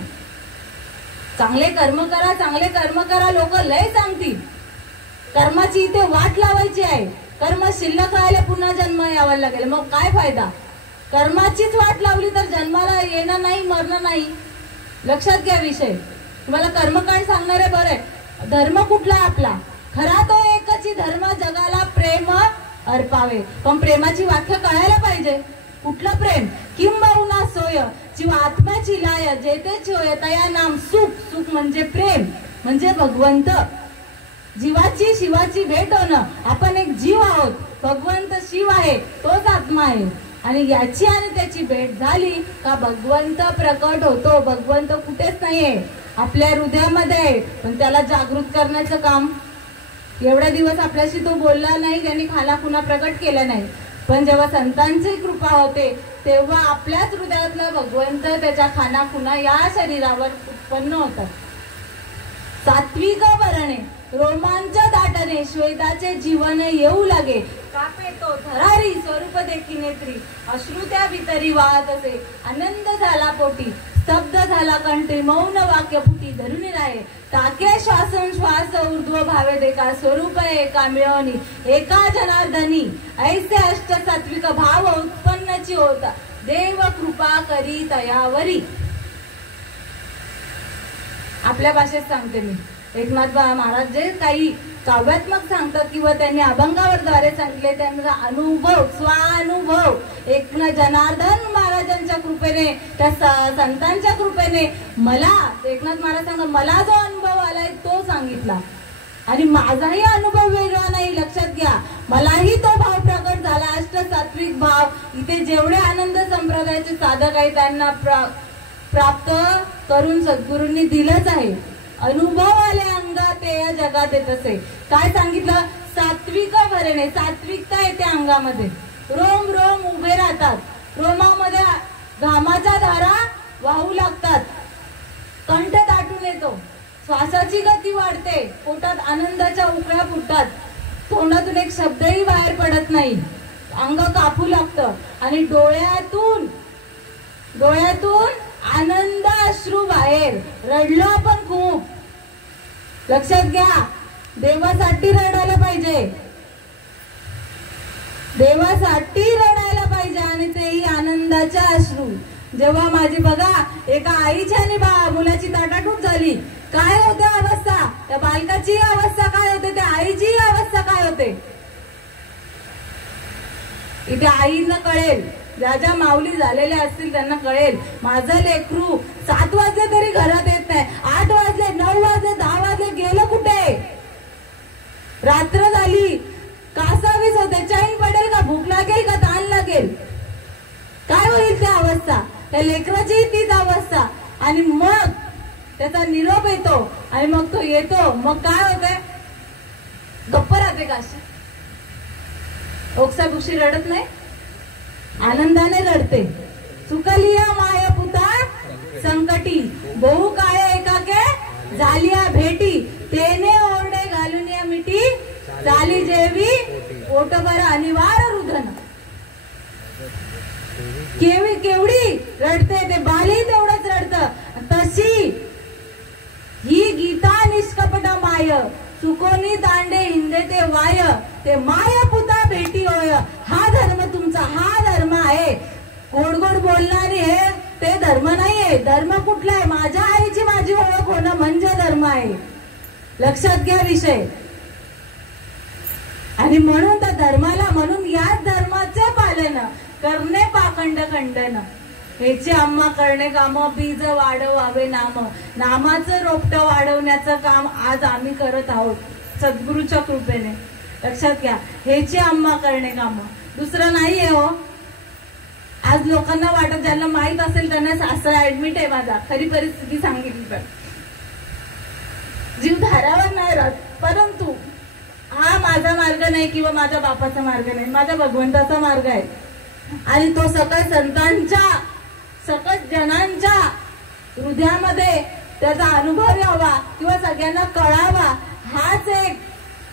चांगले कर्म करा, चांगले कर्म करा. लोक लय सांगतील. कर्माची इथे वाट लावायची आहे. कर्म शिल्लक राहिले पुन्हा जन्म यावा लागेल. मग काय फायदा? कर्माचीच वाट लावली तर जन्माला येणं नाही, मरणं नाही. लक्षात घ्या विषय. तुम्हाला कर्मकांड सांगणारे बरे. धर्म कुठला आहे आपला? खरा तो एकच धर्म जगाला प्रेम अर्पावे. पण प्रेमाची व्याख्या कळायला पाहिजे. कुठलं प्रेम? किंबहुना सोय जीव आत्म्याची लाय जेतेच होय तया नाम सुख. सुख म्हणजे प्रेम, म्हणजे भगवंत. जीवाची शिवाची भेट होणं. आपण एक जीव आहोत, भगवंत शिव आहे, तोच आत्मा आहे. आणि याची आणि त्याची भेट झाली का भगवंत प्रकट होतो. भगवंत कुठेच नाहीये, आपल्या हृदयामध्ये आहे. पण त्याला जागृत करण्याचं काम. एवढ्या दिवस आपल्याशी तो बोलला नाही, त्यांनी खाना खुना प्रकट केलं नाही. पण जेव्हा संतांची कृपा होते तेव्हा आपल्याच हृदयातला भगवंत त्याच्या खाना खुना या शरीरावर उत्पन्न होतात. सात्विक भरणे रोमांच दाटणे श्वेताचे जीवन येऊ लागे. कापे तो धरारी स्वरूप देखी नेत्री अश्रू त्या वितरी वाहत असे. आनंद झाला पोटी स्तब्ध झाला कंठी मौन वाक्य फुटी धरून राहे. टाके श्वासन श्वास ऊर्ध्व भावे देखा स्वरूप एका मिळवणी एका जनार्दनी. ऐसे अष्ट सात्विक भाव उत्पन्नची होता देव कृपा करी तयावरी. आपल्या भाषेत सांगते मी. एकनाथ महाराज जे काही काव्यात्मक सांगतात किंवा त्यांनी अभंगावरद्वारे सांगितले त्यांचा अनुभव स्वानुभव एकनाथ जनार्दन महाराजांच्या कृपेने त्या संतांच्या कृपेने मला एकनाथ महाराज सांगतात मला जो अनुभव आलाय तो सांगितला. आणि माझाही अनुभव वेगळा नाही. लक्षात घ्या. मलाही तो भाव प्रकट झाला. अष्ट सात्विक भाव. इथे जेवढे आनंद संप्रदायाचे साधक आहेत त्यांना प्राप्त करून सद्गुरूंनी दिलंच आहे. अनुभव आले अंगात ते या जगात येत असे. काय सांगितलं? सात्विक भरणे. सात्विकता येते अंगामध्ये. रोम रोम उभे राहतात. रोमामध्ये घामाच्या धारा वाहू लागतात. कंठ दाटून येतो. श्वासाची गती वाढते. पोटात आनंदाच्या उकळ्या फुटतात. तोंडातून एक शब्दही बाहेर पडत नाही. अंग कापू लागतं. आणि डोळ्यातून आनंद अश्रू बाहेर. रडलो आपण खूप. लक्षात घ्या. देवासाठी रडायला पाहिजे. देवासाठी रडायला पाहिजे. आणि तेही आनंदाच्या अश्रू. जेव्हा माझी बघा एका आईच्या आणि मुलाची ताटाटूट झाली, काय होते अवस्था, त्या बालकाची अवस्था काय होते, त्या आईची अवस्था काय होते. इथे आईंना कळेल, ज्या ज्या माऊली झालेल्या असतील त्यांना कळेल. माझं लेकरू 7 वाजले तरी घरात येत नाही, 8 वाजले, 9 वाजले, 10 वाजले, गेलं कुठे. रात्र झाली, कासावीस होते, चैन पडेल का, भूक लागेल का, ताण लागेल, काय होईल त्या अवस्था. त्या लेकराची तीच अवस्था. आणि मग त्याचा निरोप येतो आणि मग तो येतो, मग काय होते, गप्प राहते का, ओक्साबुक्षी रडत नाही, आनंदाने रडते. चुकलिया माया पुता संकटी, बहु काय एकाके झालिया भेटी, तेने ओरडे घालून या मिठी, चाली जेवी पोटभर अनिवार्य रुधन. केवढी रडते, ते बालही तेवढंच रडतं. तशी ही गीता निष्कपट माय, चुकोनी तांडे हिंदे ते वाय, ते माय पुता भेटी होय, हा धर्म तुमचा, हा धर्म आहे. गोड गोड बोलणारे हे ते धर्म नाहीये. धर्म कुठला आहे, माझ्या आईची माझी ओळख होणं म्हणजे धर्म आहे. लक्षात घ्या विषय. आणि म्हणून त्या धर्माला, म्हणून याच धर्माचे पालन करणे पाखंड खंडन, हेचे आम्हा करणे काम, बीज वाढवावे नाम, नामाचं रोपटं वाढवण्याचं काम आज आम्ही करत आहोत सद्गुरूच्या कृपेने. लक्षात घ्या, हेचे आम्हा करणे काम, दुसरं नाहीये हो. आज लोकांना वाटत, ज्यांना माहित असेल त्यांना सासरा ऍडमिट आहे माझा, खरी परिस्थिती सांगितली तर जीव धारावर नाही राहत. परंतु हा माझा मार्ग नाही किंवा माझ्या बापाचा मार्ग नाही, माझ्या भगवंताचा मार्ग आहे. आणि तो सकळ संतांच्या, सकळ जनांच्या हृदयामध्ये त्याचा अनुभव यावा किंवा सगळ्यांना कळावा, हाच एक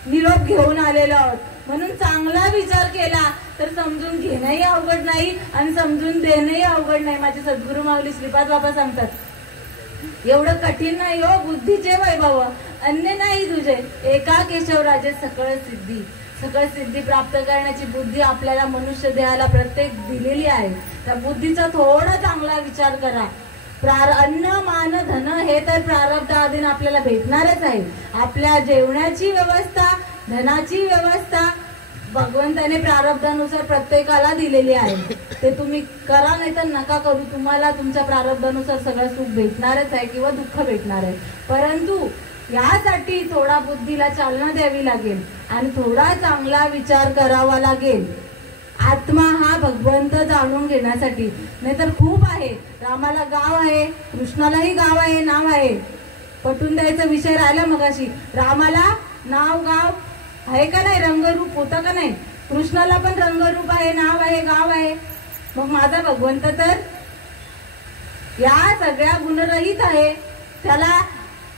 निरोप घेऊन आलेलो आहोत. म्हणून चांगला विचार केला तर समजून घेणंही अवघड नाही आणि समजून देणंही अवघड नाही. माझे सद्गुरू माऊली श्रीपाद बाबा सांगतात, एवढं कठीण नाही हो, बुद्धीचे वैभव अन्य नाही तुझे, एका केशवराजे सकळ सिद्धी. सकळ सिद्धी प्राप्त करण्याची बुद्धी आपल्याला मनुष्य देहाला प्रत्येक दिलेली आहे. त्या बुद्धीचा थोडा चांगला विचार करा. अन्न मान धन हे तर प्रारब्ध आधीन आपल्याला भेटणारच आहे. आपल्या जेवणाची व्यवस्था, धनाची व्यवस्था भगवंताने प्रारब्धानुसार प्रत्येकाला दिलेली आहे. ते तुम्ही करा नाही तर नका करू, तुम्हाला तुमच्या प्रारब्धानुसार सगळं सुख भेटणारच आहे किंवा दुःख भेटणार आहे. परंतु यासाठी थोडा बुद्धीला चालना द्यावी लागेल आणि थोडा चांगला विचार करावा लागेल. आत्मा हा भगवंत जाणून घेण्यासाठी. नाहीतर खूप आहे, रामाला गाव आहे, कृष्णालाही गाव आहे, नाव आहे. पटून द्यायचा विषय राहिला मगाशी. रामाला नाव गाव आहे का नाही, रंगरूप होतं का नाही. कृष्णाला पण रंगरूप आहे, नाव आहे, गाव आहे. मग माझा भगवंत तर या सगळ्या गुणरहित आहे, त्याला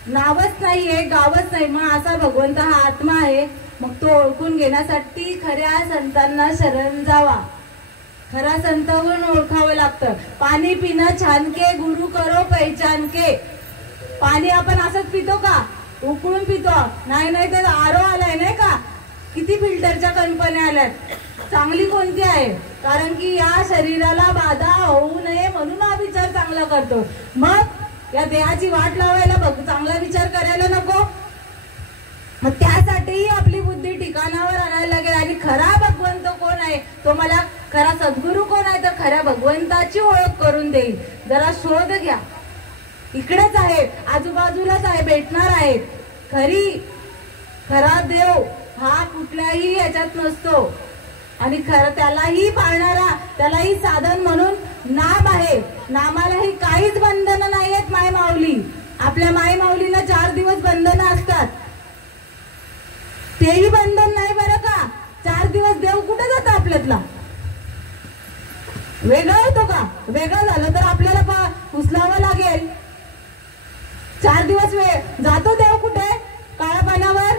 नावच नाहीये, गावच नाही. मग असा भगवंत हा आत्मा आहे. मग तो ओळखून घेण्यासाठी खऱ्या संतांना शरण जावा. खरा संत होऊन ओळखावं लागतं. पाणी पिणं छानके, गुरु करो पहिचानके. पाणी आपण असंच पितो का, उकळून पितो नाही, नाही तर आरो आलाय नाही का, किती फिल्टरच्या कंपन्या आल्यात. चांगली कोणती आहे, कारण की या शरीराला बाधा होऊ नये म्हणून हा विचार चांगला करतो. मग या देहाची वाट लावायला चांगला विचार करायला नको. मग त्यासाठीही आपली बुद्धी ठिकाणावर आणायला लागेल. आणि खरा भगवंत कोण आहे, तो मला खरा सद्गुरू कोण आहे तर खऱ्या भगवंताची ओळख करून देईल. जरा शोध घ्या, इकडेच आहे, आजूबाजूलाच आहे, भेटणार आहेत. खरा देव हा कुठल्याही याच्यात नसतो आणि खरं त्यालाही पाळणारा, त्यालाही साधन म्हणून नाम आहे. नामालाही काहीच बंधन नाही आहेत. माय माऊली, आपल्या माय माऊलीला 4 दिवस बंधन असतात, तेही बंधन नाही बरं का. 4 दिवस देव कुठे जातो आपल्यातला, वेगळा होतो का. वेगळं झालं तर आपल्याला उचलावं लागेल. 4 दिवस जातो देव कुठे, काळ्या पाण्यावर.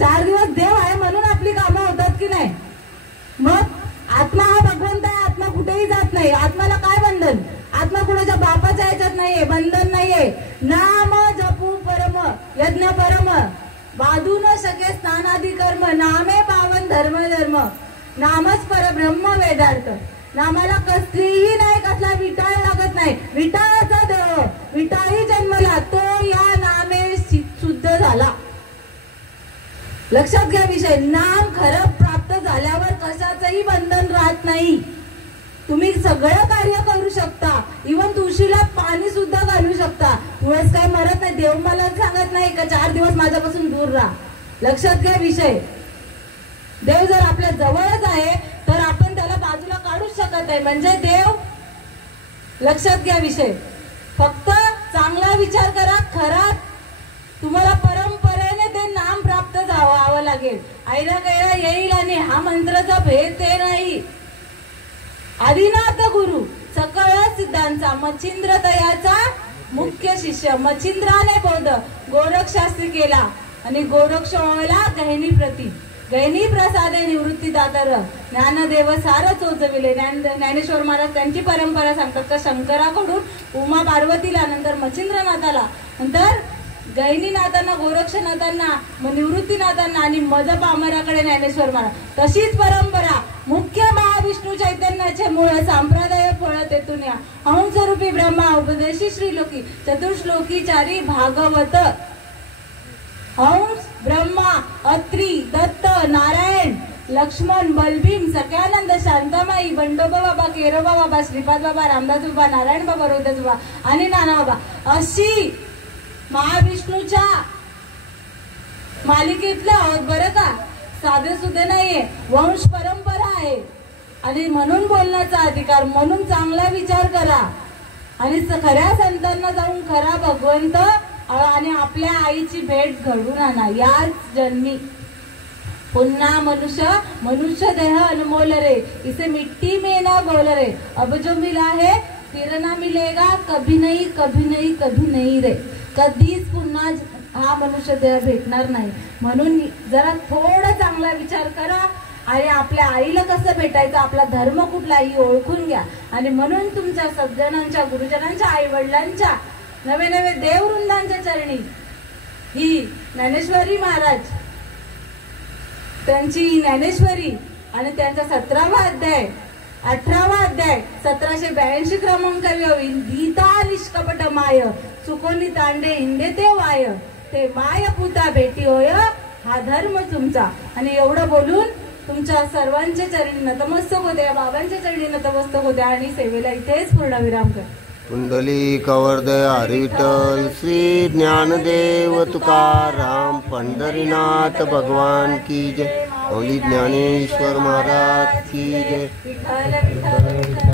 4 दिवस देव आहे म्हणून आपली कामं होतात की नाही. मग आत्मा हा भगवंत आहे, आत्मा कुठेही जात नाही. आत्माला काय बंधन, आत्मा कुणाच्या बापाच्या ह्याच्यात नाहीये, बंधन नाहीये. नाम जपू परम यज्ञ परम, बाधू न शके स्नानादी कर्म, नामे पावन धर्म धर्म, नामच परब्रह्म वेदार्थ. नामाला कसलीही नाही, कसला विटाळ लागत नाही. विटाळाचा देव विटाळी जन्मला तो या नामे शुद्ध झाला. लक्षात घ्या विषय. नाम खरं प्राप्त झाल्यावर कशाचंही बंधन राहत नाही. तुम्ही सगळं कार्य करू शकता. इव्हन तुळशीला पाणी सुद्धा घालू शकता. तुळस काय मरत नाही. देव मला सांगत नाही का 4 दिवस माझ्यापासून दूर राहा. लक्षात घ्या विषय. देव जर आपल्या जवळच आहे तर आपण त्याला बाजूला काढूच शकत नाही. म्हणजे देव, लक्षात घ्या विषय. फक्त चांगला विचार करा. खरा तुम्हाला परंपरेने ते नाम प्राप्त व्हावं लागेल. आईला कैला येईल आणि हा मंत्राचा भेद ते नाही. आदिनाथ गुरु सकळ सिद्धांचा मच्छिंद्र तयाचा मुख्य शिष्य. मच्छिंद्राने बोध गोरख शास्त्री केला आणि गोरक्ष ओळला गहिनी प्रती. गहिनी प्रसादे निवृत्ती दातर ज्ञानदेव सार चोचविले. ज्ञानेश्वर महाराज त्यांची परंपरा सांगतात का शंकराकडून उमा पार्वतीला, नंतर मच्छिंद्रनाथाला, नंतर गहिनीनाथांना, गोरक्षनाथांना, निवृत्तीनाथांना आणि मज पामराकडे ज्ञानेश्वर महाराज. तशीच परंपरा मुख्य महाविष्णू चैतन्याचे मूळ संप्रदाय फळ तेथून या. हंसरूपी ब्रह्मा उपदेशी श्रीलोकी चतुर्श्लोकी चारी भागवत. हंस, ब्रह्मा, अत्री, दत्त, नारायण, लक्ष्मण, बलभीम, सख्यानंद, शांतामाई, बंडोबा बाबा, केरोबा बाबा, श्रीपाद बाबा, रामदास बाबा, नारायण बाबा, रोहिदास बाबा आणि नाना बाबा अशी महाविष्णूच्या मालिकेतलं आहोत बरं का. साधे सुधे नाहीये. वंश परंपरा आहे आणि म्हणून बोलण्याचा अधिकार. म्हणून चांगला विचार करा आणि खऱ्या संतांना जाऊन खरा भगवंत आणि आपल्या आईची भेट घडून आणा याच जन्मी. पुन्हा मनुष्य देह अनमोल रे, इसे मिट्टी में ना गोल रे. अब जो मिला है फिर ना मिलेगा, कभी नहीं कभी नहीं कभी नहीं रे. कधीच पुन्हा हा मनुष्य देह भेटणार नाही. म्हणून जरा थोडा चांगला विचार करा आणि आपल्या आईला कसं भेटायचं, आपला धर्म कुठला ही ओळखून घ्या. आणि म्हणून तुमच्या सज्जनांच्या, गुरुजनांच्या, आई वडिलांच्या, नवे नवे देववृंदांच्या चरणी ही ज्ञानेश्वरी महाराज त्यांची ज्ञानेश्वरी आणि त्यांचा 17वा अध्याय 18वा अध्याय 1782 क्रमांकावी होईल. गीता निष्कपट माय चुकोनी तांडे हिंदे ते वाय, ते माय पुता भेटी होय हा धर्म तुमचा. आणि एवढं बोलून तुमच्या सर्वांच्या चरणी नतमस्तक होते, बाबांच्या चरणी नतमस्तक होते आणि सेवेला इथेच पूर्णविराम कर. कुंडली कवर्दय हरिविठ्ठल श्री ज्ञानदेव तुकाराम पंढरीनाथ भगवान की जय. ज्ञानेश्वर महाराज की जय. विठ्ठल विठ्ठल